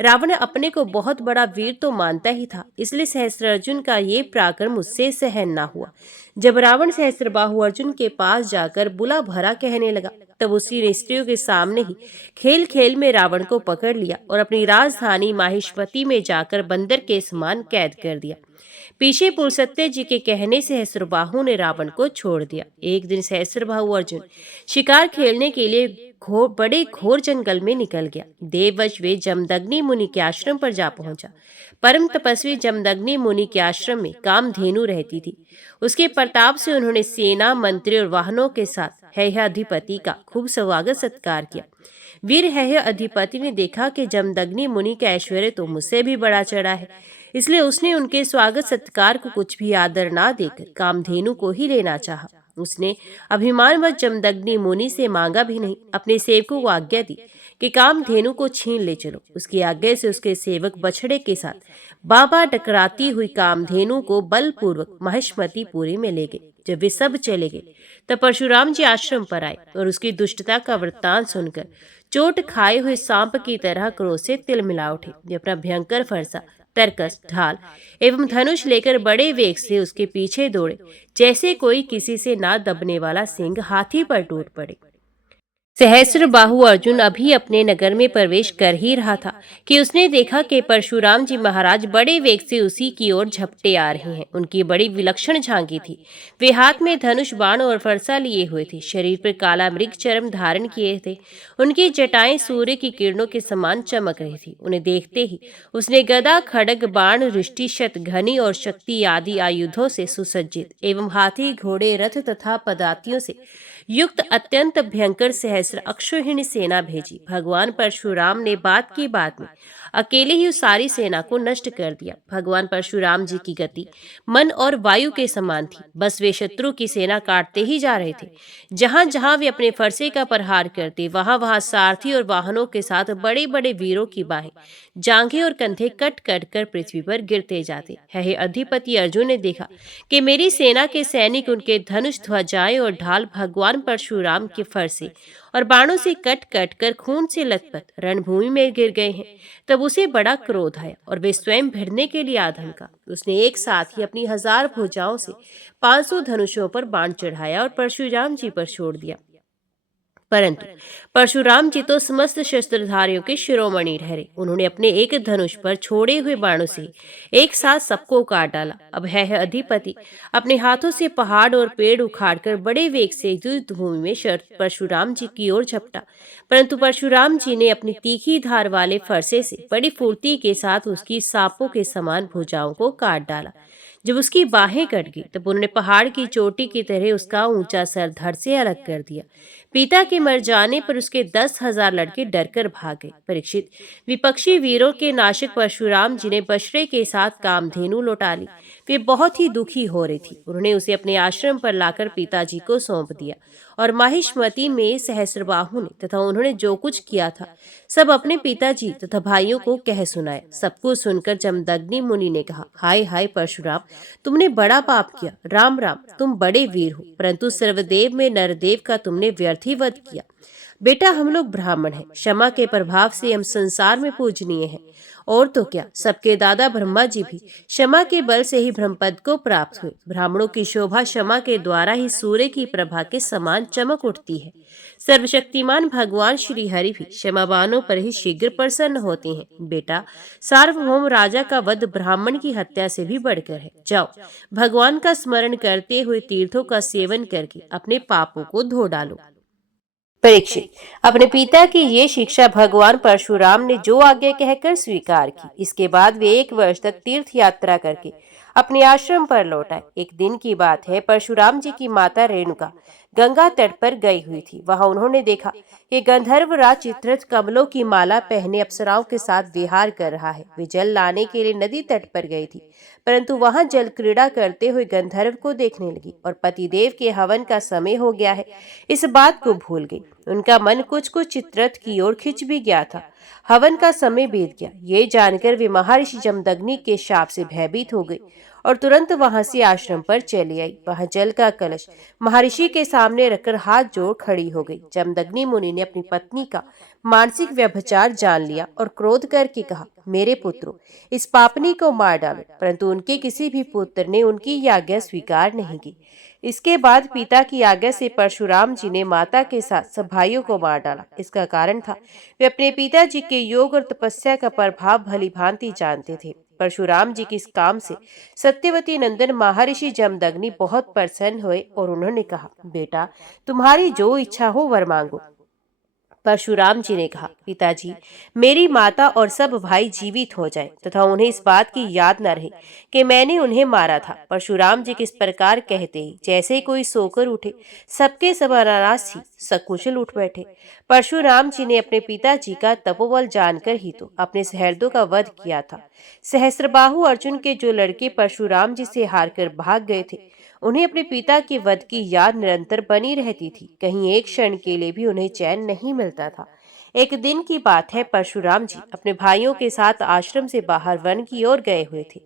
रावण अपने को बहुत बड़ा वीर तो मानता ही था, इसलिए सहस्त्रार्जुन का ये पराक्रम मुझसे सहन ना हुआ। जब रावण सहस्त्रबाहु अर्जुन के पास जाकर बुला भरा कहने लगा, तब उसी ने स्त्रियों के सामने ही खेल खेल में रावण को पकड़ लिया और अपनी राजधानी माहिष्मती में जाकर बंदर के समान कैद कर दिया। पीछे पुलसत्य जी के कहने से सहस्त्रबाहु ने रावण को छोड़ दिया। एक दिन सहस्त्रबाहु अर्जुन शिकार खेलने के लिए बड़े घोर जंगल में निकल गया। देववश वे जमदग्नि मुनि के आश्रम पर जा पहुंचा। परम तपस्वी जमदग्नि मुनि के आश्रम में कामधेनु रहती थी। उसके प्रताप से उन्होंने सेना, मंत्री और वाहनों के साथ हैह अधिपति का खूब स्वागत सत्कार किया। वीर हैह अधिपति ने देखा कि जमदग्नि मुनि का ऐश्वर्य तो मुझसे भी बड़ा चढ़ा है, इसलिए उसने उनके स्वागत सत्कार को कुछ भी आदर ना देकर कामधेनु को ही लेना चाहा। उसने अभिमानवश जमदग्नि मुनि से मांगा भी नहीं, अपने सेवकों को आज्ञा दी कि कामधेनु को छीन ले चलो। उसकी आज्ञा से उसके सेवक बछड़े के साथ बाबा टकराती हुई कामधेनु को बलपूर्वक महिष्मतीपुरी में ले गए। जब वे सब चले गए तब परशुराम जी आश्रम पर आए और उसकी दुष्टता का वृत्तांत सुनकर चोट खाए हुए सांप की तरह क्रोध से तिलमिला उठे। वे अपना भयंकर फरसा, तरकस, ढाल एवं धनुष लेकर बड़े वेग से उसके पीछे दौड़े, जैसे कोई किसी से ना दबने वाला सिंह हाथी पर टूट पड़े। सहस्त्रबाहु अर्जुन अभी अपने नगर में प्रवेश कर ही रहा था कि उसने देखा कि परशुराम जी महाराज बड़े वेग से उसी की ओर झपटे आ रहे हैं। उनकी बड़ी विलक्षण झांकी थी। वे हाथ में धनुष, बाण और फरसा लिए हुए थे। शरीर पर काला मृग चर्म धारण किए थे। उनकी जटाएं सूर्य की किरणों के समान चमक रही थी। उन्हें देखते ही उसने गदा, खड्ग, बाण, रिष्टि, शतघनी और शक्ति आदि आयुधों से सुसज्जित एवं हाथी, घोड़े, रथ तथा पदातियों से युक्त अत्यंत भयंकर सहस्र अक्षौहिणी सेना भेजी। भगवान परशुराम ने बात की बात में अकेले ही उस सारी सेना को नष्ट कर दिया। भगवान परशुराम जी की गति मन और वायु के समान थी। बस वे शत्रु की सेना काटते ही जा रहे थे। जहां जहां वे अपने फरसे का प्रहार करते, वहां वहां सारथी और वाहनों के साथ बड़े बड़े वीरों की बाहें, जांघें और कंधे कट कट कर पृथ्वी पर गिरते जाते। हे अधिपति अर्जुन ने देखा कि मेरी सेना के सैनिक, उनके धनुष, ध्वजाएं और ढाल भगवान परशुराम के फरसे और बाणों से कट कट कर खून से लथपथ रणभूमि में गिर गए हैं। तब उसे बड़ा क्रोध आया और वे स्वयं भिड़ने के लिए आ धमका। उसने एक साथ ही अपनी 1000 भुजाओं से 500 धनुषों पर बाण चढ़ाया और परशुराम जी पर छोड़ दिया। परंतु परशुराम जी तो समस्त शस्त्रधारियों के शिरोमणि ठहरे। उन्होंने अपने एक धनुष पर छोड़े हुए बाणों से एक साथ सबको काट डाला। अब है अधिपति अपने हाथों से पहाड़ और पेड़ उखाड़कर बड़े वेग से युद्ध भूमि में परशुराम जी की ओर झपटा। परंतु परशुराम जी ने अपनी तीखी धार वाले फरसे से बड़ी फुर्ती के साथ उसकी सांपों के समान भुजाओं को काट डाला। जब उसकी बाहें कट गई तब उन्होंने पहाड़ की चोटी की तरह उसका ऊंचा सर धड़ से अलग कर दिया। पिता के मर जाने पर उसके 10,000 लड़के डरकर भाग गए। परीक्षित, विपक्षी वीरों के नाशक परशुराम जी ने बछड़े के साथ कामधेनु लौटा ली। वे बहुत ही दुखी हो रही थी। उन्होंने उसे अपने आश्रम पर लाकर पिताजी को सौंप दिया और माहिष्मती में सहस्त्रबाहु ने तथा उन्होंने जो कुछ किया था सब अपने पिताजी तथा भाइयों को कह सुनाया। सबको सुनकर जमदग्नि मुनि ने कहा, हाय हाय परशुराम, तुमने बड़ा पाप किया। राम राम, तुम बड़े वीर हो, परंतु सर्वदेव में नरदेव का तुमने व्यर्थ ही वध किया। बेटा, हम लोग ब्राह्मण हैं, क्षमा के प्रभाव से हम संसार में पूजनीय हैं। और तो क्या, सबके दादा ब्रह्मा जी भी क्षमा के बल से ही ब्रह्मपद को प्राप्त हुए। ब्राह्मणों की शोभा क्षमा के द्वारा ही सूर्य की प्रभा के समान चमक उठती है। सर्वशक्तिमान भगवान श्री हरि भी क्षमावानों पर ही शीघ्र प्रसन्न होते हैं। बेटा, सार्वभौम राजा का वध ब्राह्मण की हत्या से भी बढ़कर है। जाओ, भगवान का स्मरण करते हुए तीर्थों का सेवन करके अपने पापों को धो डालो। परीक्षित, अपने पिता की ये शिक्षा भगवान परशुराम ने जो आज्ञा कहकर स्वीकार की। इसके बाद वे 1 वर्ष तक तीर्थ यात्रा करके अपने आश्रम पर लौट आए। एक दिन की बात है, परशुराम जी की माता रेणुका गंगा तट पर गई हुई थी। वहां उन्होंने देखा कि गंधर्वराज चित्ररथ कमलों की माला पहने अप्सराओं के साथ विहार कर रहा है। वे जल लाने के लिए नदी तट पर गई थी, परंतु वहां जल क्रीड़ा करते हुए गंधर्व को देखने लगी और पतिदेव के हवन का समय हो गया है, इस बात को भूल गई। उनका मन कुछ कुछ चित्ररथ की ओर खिंच भी गया था। हवन का समय बीत गया। ये जानकर वे महर्षि जमदग्नि के शाप से भयभीत हो गई और तुरंत वहां से आश्रम पर चली आई। वहां जल का कलश महर्षि के सामने रखकर हाथ जोड़ खड़ी हो गई। जमदग्नि मुनि ने अपनी पत्नी का मानसिक व्यभिचार जान लिया और क्रोध करके कहा, मेरे पुत्रों, इस पापनी को मार डालो। परंतु उनके किसी भी पुत्र ने उनकी यह आज्ञा स्वीकार नहीं की। इसके बाद पिता की आज्ञा से परशुराम जी ने माता के साथ सब भाइयों को मार डाला। इसका कारण था, वे अपने पिताजी के योग और तपस्या का प्रभाव भली भांति जानते थे। परशुराम जी के इस काम से सत्यवती नंदन महर्षि जमदग्नि बहुत प्रसन्न हुए और उन्होंने कहा, बेटा, तुम्हारी जो इच्छा हो वर मांगो। परशुराम जी ने कहा, पिताजी, मेरी माता और सब भाई जीवित हो जाएं तथा उन्हें इस बात की याद न रहे कि मैंने उन्हें मारा था। परशुराम जी किस प्रकार कहते ही जैसे ही कोई सोकर उठे, सबके सब अनायास ही सकुशल उठ बैठे। परशुराम जी ने अपने पिताजी का तपोबल जानकर ही तो अपने सहृदों का वध किया था। सहस्त्रबाहु अर्जुन के जो लड़के परशुराम जी से हारकर भाग गए थे, उन्हें अपने पिता के वध की याद निरंतर बनी रहती थी। कहीं एक क्षण के लिए भी उन्हें चैन नहीं मिलता था। एक दिन की बात है, परशुराम जी अपने भाइयों के साथ आश्रम से बाहर वन की ओर गए हुए थे।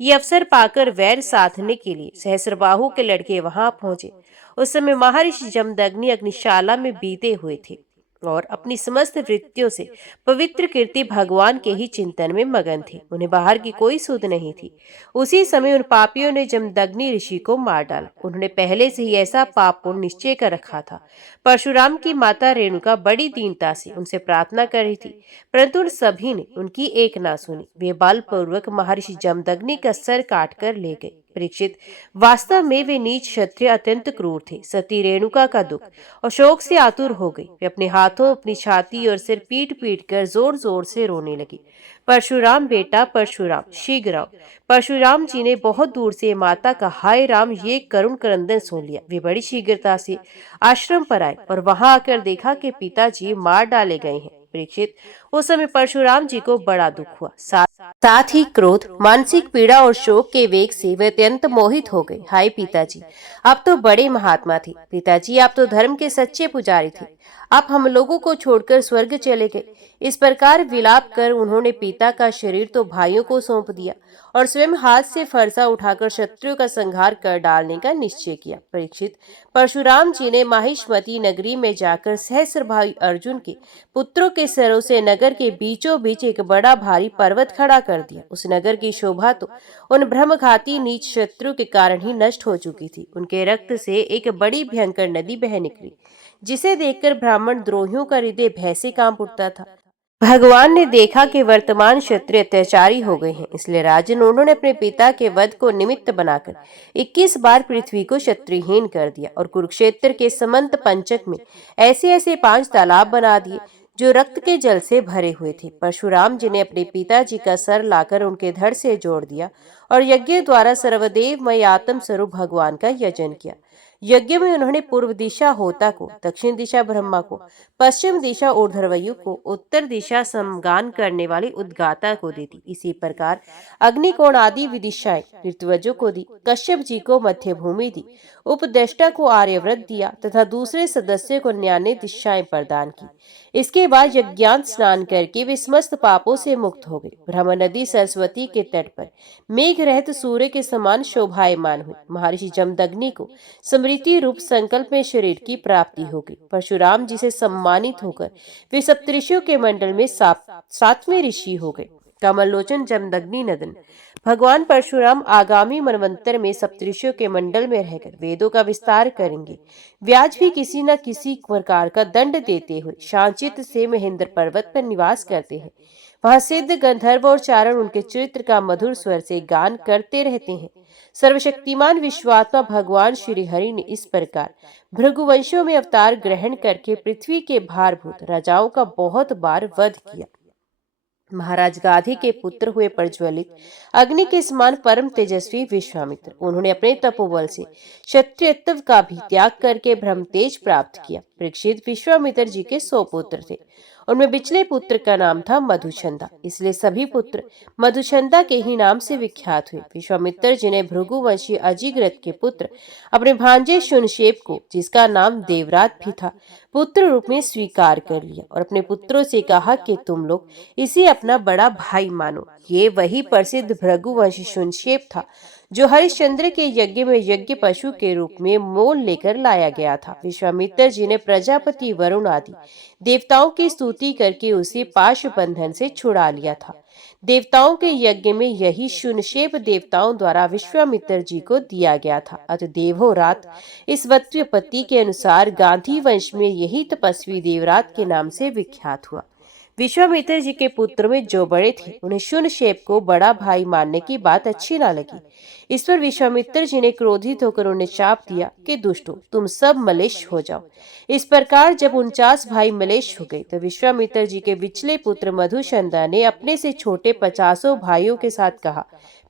ये अवसर पाकर वैर साधने के लिए सहस्त्रबाहु के लड़के वहां पहुंचे। उस समय महर्षि जमदग्नि अग्निशाला में बीते हुए थे और अपनी समस्त वृत्तियों से पवित्र कीर्ति भगवान के ही चिंतन में मगन थे। उन्हें बाहर की कोई सुध नहीं थी। उसी समय उन पापियों ने जमदग्नि ऋषि को मार डाला। उन्होंने पहले से ही ऐसा पाप पुण्य निश्चय कर रखा था। परशुराम की माता रेणुका बड़ी दीनता से उनसे प्रार्थना कर रही थी, परंतु उन सभी ने उनकी एक ना सुनी। वे बलपूर्वक महर्षि जमदग्नि का सर काट कर ले गए। परीक्षित, वास्तव में वे नीच क्षत्रिय अत्यंत क्रूर थे। सती रेणुका का दुख और शोक से आतुर हो गई। वे अपने हाथों, अपनी छाती और सिर पीट पीट कर जोर जोर से रोने लगी। परशुराम बेटा, परशुराम, शीघ्र आओ। परशुराम जी ने बहुत दूर से माता का हाय राम ये करुण क्रंदन सुन लिया। वे बड़ी शीघ्रता से आश्रम पर आए और वहां आकर देखा कि पिताजी मार डाले गए हैं। परीक्षित, उस समय परशुराम जी को बड़ा दुख हुआ। साथ ही क्रोध, मानसिक पीड़ा और शोक के वेग से वे अत्यंत मोहित हो गए। हाय पिताजी, आप तो बड़े महात्मा थे। पिताजी, आप तो धर्म के सच्चे पुजारी थे। आप हम लोगों को छोड़कर स्वर्ग चले गए। इस प्रकार विलाप कर उन्होंने पिता का शरीर तो भाइयों को सौंप दिया और स्वयं हाथ से फरसा उठाकर शत्रुओं का संहार कर डालने का निश्चय किया। परीक्षित, परशुराम जी ने माहिष्मती नगरी में जाकर सहस्र भाई अर्जुन के पुत्रों के सरों से नगर के बीचों बीच एक बड़ा भारी पर्वत खड़ा कर दिया। उस नगर की शोभा तो उन ब्रह्मघाती नीच शत्रु के कारण ही नष्ट हो चुकी थी। उनके रक्त से एक बड़ी भयंकर नदी बह निकली, जिसे देखकर ब्राह्मण द्रोहियों का हृदय भय से कांप उठता था। भगवान ने देखा कि वर्तमान क्षत्रिय अत्याचारी हो गए हैं, इसलिए राजन उन्होंने अपने पिता के वध को निमित्त बनाकर 21 बार पृथ्वी को क्षत्रियहीन कर दिया और कुरुक्षेत्र के समंत पंचक में ऐसे ऐसे 5 तालाब बना दिए जो रक्त के जल से भरे हुए थे। परशुराम जी ने अपने पिताजी का सर लाकर उनके धड़ से जोड़ दिया और यज्ञ द्वारा सर्वदेवमय आत्म स्वरूप भगवान का यजन किया। यज्ञ में उन्होंने पूर्व दिशा होता को, दक्षिण दिशा ब्रह्मा को, पश्चिम दिशा ऊर्ध्ववायु को, उत्तर दिशा समगान करने वाली उद्गाता को दी थी। इसी प्रकार अग्निकोण आदि विदिशाएं ऋतुवजों को दी, कश्यप जी को मध्य भूमि दी, उपदेष्टा को आर्यव्रत दिया तथा दूसरे सदस्य को न्याय दिशाएं प्रदान की। इसके बाद यज्ञांत स्नान करके वे समस्त पापों से मुक्त हो गए। ब्रह्म नदी सरस्वती के तट पर मेघ रहित सूर्य के समान शोभायमान हुई। महर्षि जमदग्नि को स्मृति रूप संकल्प में शरीर की प्राप्ति हो गई। परशुराम जी से सम्मानित होकर वे सप्तऋषियों के मंडल में 7वें ऋषि हो गए। कमलोचन जमदग्नि नदन भगवान परशुराम आगामी मनवंतर में सप्तऋषियों के मंडल में रहकर वेदों का विस्तार करेंगे। व्यास भी किसी न किसी प्रकार का दंड देते हुए शांचित से महेंद्र पर्वत पर निवास करते हैं। वहां सिद्ध गंधर्व और चारण उनके चरित्र का मधुर स्वर से गान करते रहते हैं। सर्वशक्तिमान विश्वात्मा भगवान श्री हरि ने इस प्रकार भृगुवंशों में अवतार ग्रहण करके पृथ्वी के भारभूत राजाओं का बहुत बार वध किया। महाराज गाधी के पुत्र हुए प्रज्वलित अग्नि के समान परम तेजस्वी विश्वामित्र, उन्होंने अपने तपोबल से क्षत्रियत्व का भी त्याग करके ब्रह्म तेज प्राप्त किया। परीक्षित, विश्वामित्र जी के 100 पुत्र थे। उनमें बिचले पुत्र का नाम था मधुचंदा, इसलिए सभी पुत्र मधुचंदा के ही नाम से विख्यात हुए। विश्वामित्र जी ने भृगुवंशी अजिग्रत के पुत्र अपने भांजे शुनशेप को, जिसका नाम देवरात भी था, पुत्र रूप में स्वीकार कर लिया और अपने पुत्रों से कहा कि तुम लोग इसे अपना बड़ा भाई मानो। ये वही प्रसिद्ध भृगुवंशी शुनशेप था जो हरिश्चंद्र के यज्ञ में यज्ञ पशु के रूप में मोल लेकर लाया गया था। विश्वामित्र जी ने प्रजापति वरुण आदि देवताओं की स्तुति करके उसे पाश बंधन से छुड़ा लिया था। देवताओं के यज्ञ में यही शून्यशेप देवताओं द्वारा विश्वामित्र जी को दिया गया था। अतः देवोरात इस व्युत्पत्ति के अनुसार गांधी वंश में यही तपस्वी देवरात के नाम से विख्यात हुआ। विश्वामित्र जी के पुत्र में जो बड़े थे उन्हें शून्यशेप को बड़ा भाई मानने की बात अच्छी ना लगी। इस पर विश्वामित्र जी ने क्रोधित होकर उन्हें शाप दिया कि दुष्टों, तुम सब मलेच्छ हो जाओ। इस प्रकार जब 49 भाई मलेच्छ हो गए तो विश्वामित्र जी के विचले पुत्र मधुसूदन ने अपने से छोटे 50 भाइयों के साथ कहा,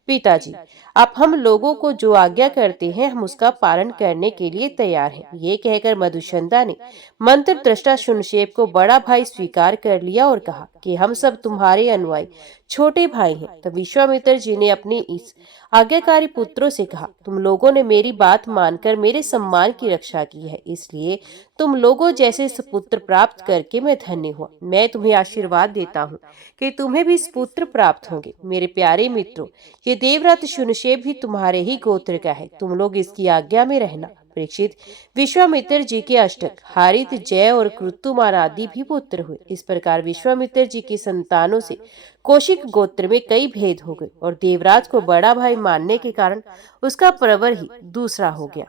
पिताजी, आप हम लोगों को जो आज्ञा करते हैं हम उसका पालन करने के लिए तैयार हैं। ये कहकर मधुसूदन ने मंत्र दृष्टा शून्यशेप को बड़ा भाई स्वीकार कर लिया और कहा कि हम सब तुम्हारे अनुयायी छोटे भाई हैं। तब विश्वामित्र जी ने अपने इस आज्ञाकारी पुत्रों से कहा, तुम लोगों ने मेरी बात मानकर मेरे सम्मान की रक्षा की है, इसलिए तुम लोगों जैसे सुपुत्र प्राप्त करके मैं धन्य हुआ। मैं तुम्हें आशीर्वाद देता हूँ कि तुम्हें भी सुपुत्र प्राप्त होंगे। मेरे प्यारे मित्रों, ये देवव्रत शून्यशेप भी तुम्हारे ही गोत्र का है, तुम लोग इसकी आज्ञा में रहना। परीक्षित, विश्वामित्र जी के अष्टक हारित, जय और कृतुमान आदि भी पुत्र हुए। इस प्रकार विश्वामित्र जी की संतानों से कौशिक गोत्र में कई भेद हो गए और देवराज को बड़ा भाई मानने के कारण उसका प्रवर ही दूसरा हो गया।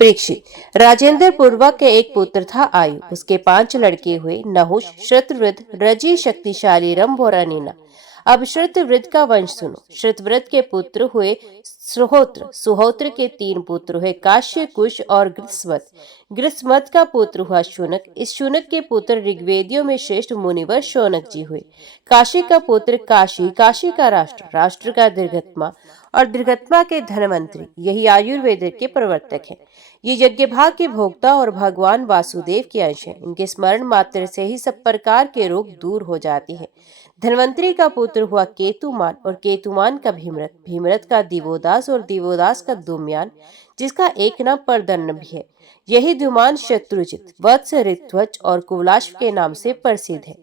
परीक्षित, राजेंद्र पूर्वा के एक पुत्र था आयु, उसके 5 लड़के हुए, नहुष, शतवृद्ध, रजी, शक्तिशाली, रंभ और अनिना। अब श्रुतवृत्त का वंश सुनो। श्रुतवृत्त के पुत्र हुए सुहोत्र, सुहोत्र के 3 पुत्र हुए, काश्य, कुश और गृत्समत। गृत्समत का पुत्र हुआ शुनक। इस शुनक के पुत्र ऋग्वेदियों में श्रेष्ठ मुनिवर शौनक जी हुए। काशी का पुत्र काशी, काशी का राष्ट्र, राष्ट्र का दीर्घत्मा और दीर्घत्मा के धनवंतरी, यही आयुर्वेद के प्रवर्तक हैं। ये यज्ञभाग के भोक्ता और भगवान वासुदेव के अंश हैं। इनके स्मरण मात्र से ही सब प्रकार के रोग दूर हो जाते हैं। धन्वंतरी का पुत्र हुआ केतुमान और केतुमान का भीमरथ, भीमरथ का दिवोदास और दिवोदास का दुम्यान, जिसका एक नाम परदन्न भी है। यही द्युमान शत्रुजित, वत्स, ऋत्वज और कुवलाश के नाम से प्रसिद्ध है।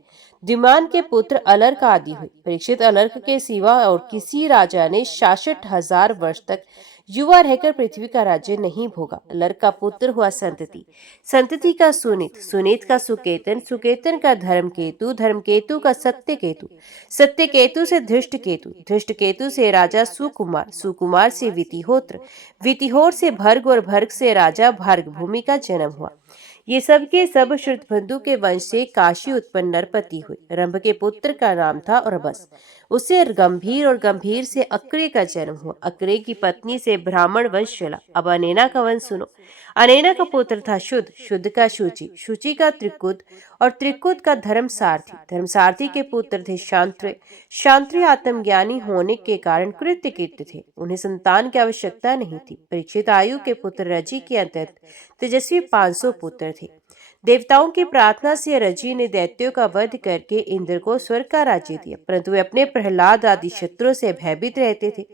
द्युमान के पुत्र अलर्क आदि हुए। परीक्षित, अलर्क के सिवा और किसी राजा ने 66,000 वर्ष तक युवा रहकर पृथ्वी का राज्य नहीं भोगा। अलर्क का पुत्र हुआ संतति, संतति का सुनीत, सुनीत का सुकेतन, सुकेतन का धर्मकेतु, धर्मकेतु का सत्यकेतु, सत्यकेतु से धृष्टकेतु, धृष्टकेतु से राजा सुकुमार, सुकुमार से वितिहोत्र, वितिहोर से भर्ग और भर्ग से राजा भार्ग भूमि का जन्म हुआ। ये सब के सब श्रुतबंधु के वंश से काशी उत्पन्न नरपति हुए। रंभ के पुत्र का नाम था अरबस, उससे गंभीर और गंभीर से अक्रे का जन्म हुआ। अक्रे की पत्नी से ब्राह्मण वंश चला। अब अनेना का वंश सुनो। अनेना का पुत्र था शुद्ध, शुद्ध का शुचि, शुचि का त्रिकुद और त्रिकुद का धर्मसारथी, धर्मसारथी के पुत्र थे शांत्र, शांत्र आत्मज्ञानी होने के कारण कृत्यकृत्य थे, उन्हें संतान की आवश्यकता नहीं थी। परीक्षित, आयु के पुत्र रजी के अंतर्गत तेजस्वी 500 पुत्र थे। देवताओं की प्रार्थना से रजी ने दैत्यों का वध करके इंद्र को स्वर्ग का राज्य दिया, परंतु वे अपने प्रहलाद आदि शत्रुओं से भयभीत रहते थे,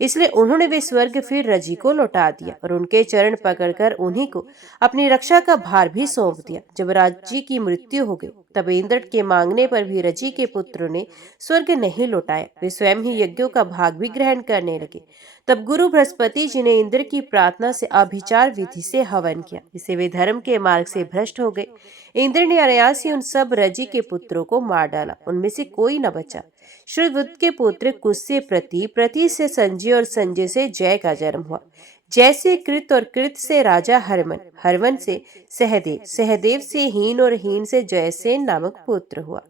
इसलिए उन्होंने वे स्वर्ग फिर रजी को लौटा दिया और उनके चरण पकड़कर उन्हीं को अपनी रक्षा का भार भी सौंप दिया। जब रजी की मृत्यु हो गई तब इंद्र के मांगने पर भी रजी के पुत्रों ने स्वर्ग नहीं लौटाया, वे स्वयं ही यज्ञों का भाग भी ग्रहण करने लगे। तब गुरु बृहस्पति जी ने इंद्र की प्रार्थना से अभिचार विधि से हवन किया, इससे वे धर्म के मार्ग से भ्रष्ट हो गए। इंद्र ने अनायास ही उन सब रजी के पुत्रों को मार डाला, उनमें से कोई न बचा। श्रुतवृत्त के पुत्र कुश से प्रति, प्रति से संजय और संजय से जय का जन्म हुआ। जय से कृत और कृत से राजा हरमन, हरमन से सहदेव, सहदेव से हीन और हीन से जयसेन नामक पुत्र हुआ।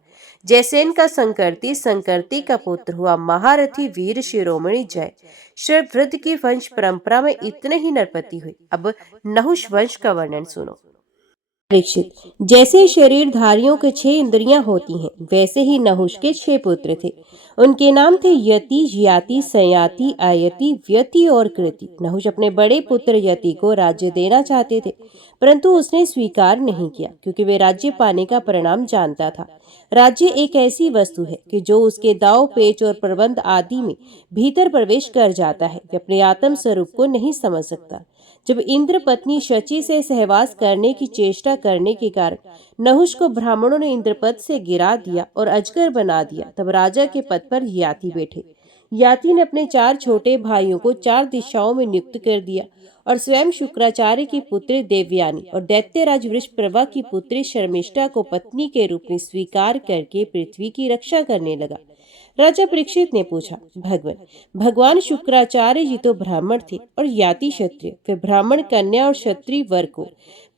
जयसेन का संकर्ती, संकर्ती का पुत्र हुआ महारथी वीर शिरोमणि जय। श्रुतवृत्त की वंश परंपरा में इतने ही नरपति हुए। अब नहुष वंश का वर्णन सुनो। परीक्षित, जैसे शरीरधारियों के 6 इंद्रियां होती हैं, वैसे ही नहुष के 6 पुत्र थे। उनके नाम थे यति, याति, संयाति, आयति, व्यति और कृति। नहुष अपने बड़े पुत्र यति को राज्य देना चाहते थे, परंतु उसने स्वीकार नहीं किया, क्योंकि वे राज्य पाने का परिणाम जानता था। राज्य एक ऐसी वस्तु है कि जो उसके दाव पेच और प्रबंध आदि में भीतर प्रवेश कर जाता है, वे अपने आत्म स्वरूप को नहीं समझ सकता। जब इंद्र पत्नी शची से सहवास करने की चेष्टा करने के कारण नहुष को ब्राह्मणों ने इंद्रपद से गिरा दिया और अजगर बना दिया, तब राजा के पद पर याति बैठे। याति ने अपने 4 छोटे भाइयों को 4 दिशाओं में नियुक्त कर दिया और स्वयं शुक्राचार्य की पुत्री देवयानी और दैत्यराज वृषपर्वा की पुत्री शर्मिष्ठा को पत्नी के रूप में स्वीकार करके पृथ्वी की रक्षा करने लगा। राजा परीक्षित ने पूछा, भगवान शुक्राचार्य जी तो ब्राह्मण थे और याति क्षत्रिय, फिर ब्राह्मण कन्या और क्षत्रिय वर को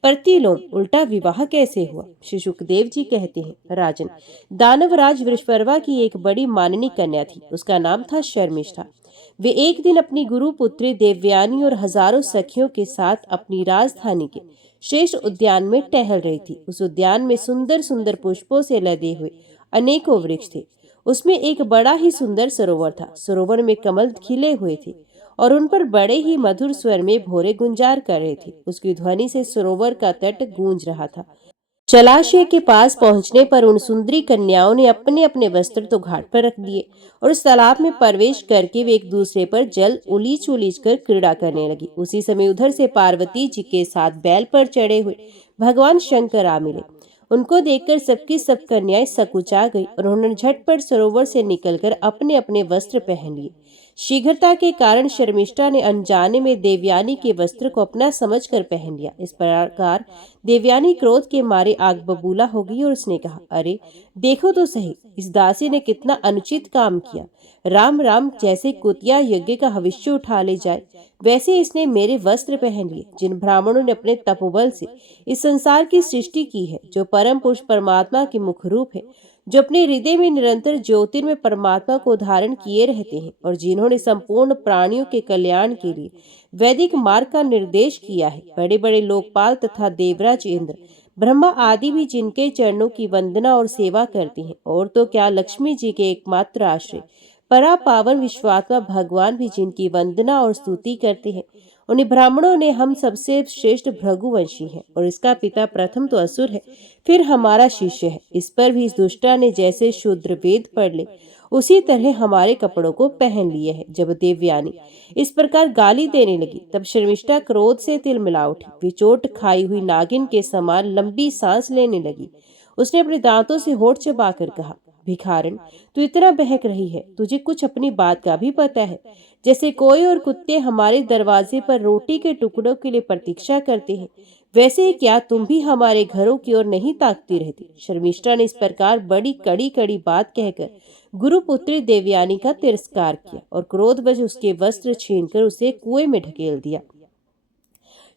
प्रतिलोम उल्टा विवाह कैसे हुआ? श्री सुखदेव जी कहते हैं, राजन, दानवराज वृषपर्वा की एक बड़ी माननी कन्या थी। उसका नाम था शर्मिष्ठा। वे एक दिन अपनी गुरु पुत्री देवयानी और हजारों सखियों के साथ अपनी राजधानी के श्रेष्ठ उद्यान में टहल रही थी। उस उद्यान में सुंदर सुंदर पुष्पों से लदे हुए अनेकों वृक्ष थे। उसमें एक बड़ा ही सुंदर सरोवर था। सरोवर में कमल खिले हुए थे और उन पर बड़े ही मधुर स्वर में भोरे गुंजार कर रहे थे। उसकी ध्वनि से सरोवर का तट गूंज रहा था। जलाशय के पास पहुंचने पर उन सुंदरी कन्याओं ने अपने अपने वस्त्र तो घाट पर रख दिए और उस तालाब में प्रवेश करके वे एक दूसरे पर जल उलीच उलीच कर क्रीड़ा करने लगी। उसी समय उधर से पार्वती जी के साथ बैल पर चढ़े हुए भगवान शंकर आ मिले। उनको देखकर सबकी सब कन्याएं सकुचा गई और उन्होंने झटपट सरोवर से निकलकर अपने अपने वस्त्र पहन लिए। शीघ्रता के कारण शर्मिष्ठा ने अनजाने में देवयानी के वस्त्र को अपना समझकर पहन लिया। इस प्रकार देवयानी क्रोध के मारे आग बबूला हो गई और उसने कहा, अरे देखो तो सही, इस दासी ने कितना अनुचित काम किया। राम राम, जैसे कुतिया यज्ञ का हविष्य उठा ले जाए वैसे इसने मेरे वस्त्र पहन लिए। जिन ब्राह्मणों ने अपने तपोबल से इस संसार की सृष्टि की है, जो परम पुरुष परमात्मा के मुख रूप है, जो अपने हृदय में निरंतर ज्योतिर्मय परमात्मा को धारण किए रहते हैं और जिन्होंने संपूर्ण प्राणियों के कल्याण के लिए वैदिक मार्ग का निर्देश किया है, बड़े बड़े लोकपाल तथा देवराज इंद्र, ब्रह्मा आदि भी जिनके चरणों की वंदना और सेवा करती हैं, और तो क्या लक्ष्मी जी के एकमात्र आश्रय परा पावन विश्वात्मा भगवान भी जिनकी वंदना और स्तुति करते हैं, उन्हीं ब्राह्मणों ने हम सबसे श्रेष्ठ भृगुवंशी हैं और इसका पिता प्रथम तो असुर है, फिर हमारा शिष्य है। इस पर भी इस दुष्टा ने जैसे शूद्र वेद पढ़ ले उसी तरह हमारे कपड़ों को पहन लिए है। जब देवयानी इस प्रकार गाली देने लगी तब शर्मिष्ठा क्रोध से तिलमिला उठी। वे चोट खाई हुई नागिन के समान लंबी सांस लेने लगी। उसने अपने दांतों से होठ चबाकर कहा, भिखारन, तू इतना बहक रही है, तुझे कुछ अपनी बात का भी पता है? जैसे कोई और कुत्ते हमारे दरवाजे पर रोटी के टुकड़ों के लिए प्रतीक्षा करते हैं, वैसे ही क्या तुम भी हमारे घरों की ओर नहीं ताकती रहती? शर्मिष्ठा ने इस प्रकार बड़ी कड़ी कड़ी बात कहकर गुरुपुत्री देवयानी का तिरस्कार किया और क्रोधवश उसके वस्त्र छीनकर उसे कुएं में ढकेल दिया।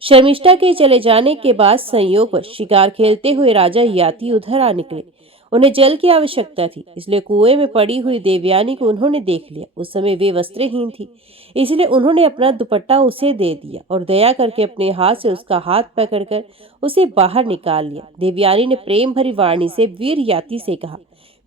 शर्मिष्ठा के चले जाने के बाद संयोगवश शिकार खेलते हुए राजा याति उधर आ निकले। उन्हें जल की आवश्यकता थी, इसलिए कुएं में पड़ी हुई देवयानी को उन्होंने देख लिया। उस समय वे वस्त्रहीन थी, इसलिए उन्होंने अपना दुपट्टा उसे दे दिया और दया करके अपने हाथ से उसका हाथ पकड़कर उसे बाहर निकाल लिया। देवयानी ने प्रेम भरी वाणी से वीर याति से कहा,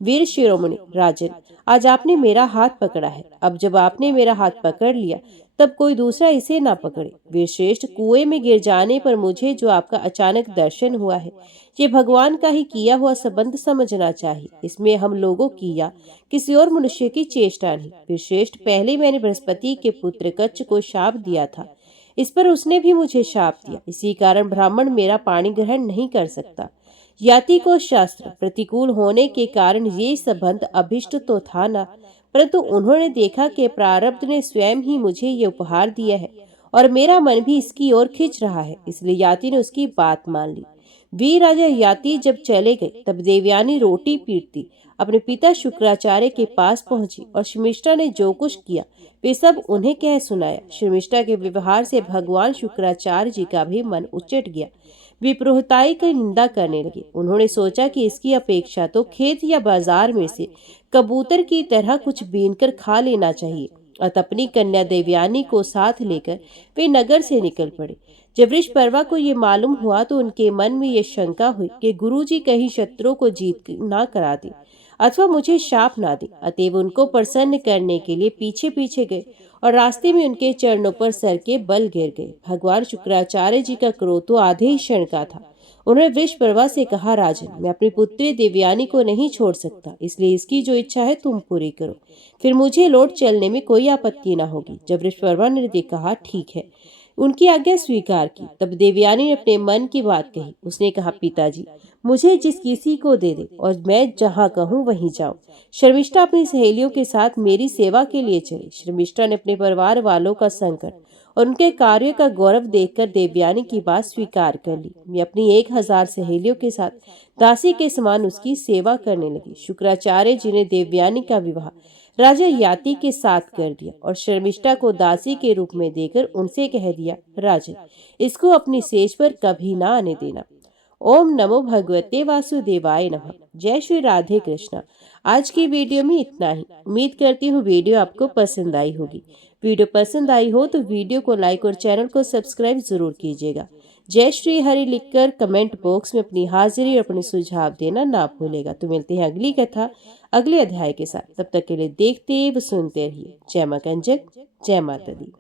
वीर शिरोमणि राजन, आज आपने मेरा हाथ पकड़ा है। अब जब आपने मेरा हाथ पकड़ लिया तब कोई दूसरा इसे ना पकड़े। वीर श्रेष्ठ, कुएं में गिर जाने पर मुझे जो आपका अचानक दर्शन हुआ है, ये भगवान का ही किया हुआ संबंध समझना चाहिए। इसमें हम लोगों की या किसी और मनुष्य की चेष्टा नहीं। वीर श्रेष्ठ, पहले मैंने बृहस्पति के पुत्र कच्छ को शाप दिया था, इस पर उसने भी मुझे शाप दिया। इसी कारण ब्राह्मण मेरा पानी ग्रहण नहीं कर सकता। याति को शास्त्र प्रतिकूल होने के कारण ये संबंध अभिष्ट तो था ना, परंतु उन्होंने देखा कि प्रारब्ध ने स्वयं ही मुझे ये उपहार दिया है और मेरा मन भी इसकी ओर खिंच रहा है, इसलिए याति ने उसकी बात मान ली। वीर राजा याति जब चले गए तब देवयानी रोटी पीटती अपने पिता शुक्राचार्य के पास पहुंची और शर्मिष्ठा ने जो कुछ किया वे सब उन्हें कह सुनाया। शर्मिष्ठा के व्यवहार से भगवान शुक्राचार्य जी का भी मन उचट गया। वे पुरोहिताई की निंदा करने लगे। उन्होंने सोचा कि इसकी अपेक्षा तो खेत या बाजार में से कबूतर की तरह कुछ बीनकर खा लेना चाहिए। अतः अपनी कन्या देवयानी को साथ लेकर वे नगर से निकल पड़े। जब वृषपर्वा को ये मालूम हुआ तो उनके मन में ये शंका हुई कि गुरुजी कहीं शत्रुओं को जीत ना करा दे अथवा मुझे शाप ना दे। अतएव उनको प्रसन्न करने के लिए पीछे पीछे गए और रास्ते में उनके चरणों पर सर के बल गिर गए। भगवान शुक्राचार्य जी का क्रोध तो आधे ही क्षण का था। उन्होंने वृषपर्वा से कहा, राजन, मैं अपनी पुत्री देवयानी को नहीं छोड़ सकता, इसलिए इसकी जो इच्छा है तुम पूरी करो, फिर मुझे लौट चलने में कोई आपत्ति न होगी। जब वृषपर्वा ने कहा, ठीक है, उनकी आज्ञा स्वीकार की। तब देवयानी ने अपने मन की बात कही। उसने कहा, पिताजी, मुझे जिस किसी को दे दे और मैं जहाँ कहूँ वहीं जाऊँ। शर्मिष्ठा अपनी सहेलियों के साथ मेरी सेवा के लिए चली। शर्मिष्ठा ने अपने परिवार वालों का संकट और उनके कार्यों का गौरव देखकर देवयानी की बात स्वीकार कर ली। मैं अपनी 1000 सहेलियों के साथ दासी के समान उसकी सेवा करने लगी। शुक्राचार्य जी ने देवयानी का विवाह राजा याति के साथ कर दिया और शर्मिष्ठा को दासी के रूप में देकर उनसे कह दिया, राजन, इसको अपनी सेज पर कभी ना आने देना। ओम नमो भगवते वासुदेवाय नमः। जय श्री राधे कृष्णा। आज की वीडियो में इतना ही। उम्मीद करती हूँ वीडियो आपको पसंद आई होगी। वीडियो पसंद आई हो तो वीडियो को लाइक और चैनल को सब्सक्राइब जरूर कीजिएगा। जय श्री हरि लिखकर कमेंट बॉक्स में अपनी हाजिरी और अपने सुझाव देना ना भूलेगा। तो मिलते हैं अगली कथा अगले अध्याय के साथ। तब तक के लिए देखते व सुनते रहिए। जय मां कंजक, जय माता दी।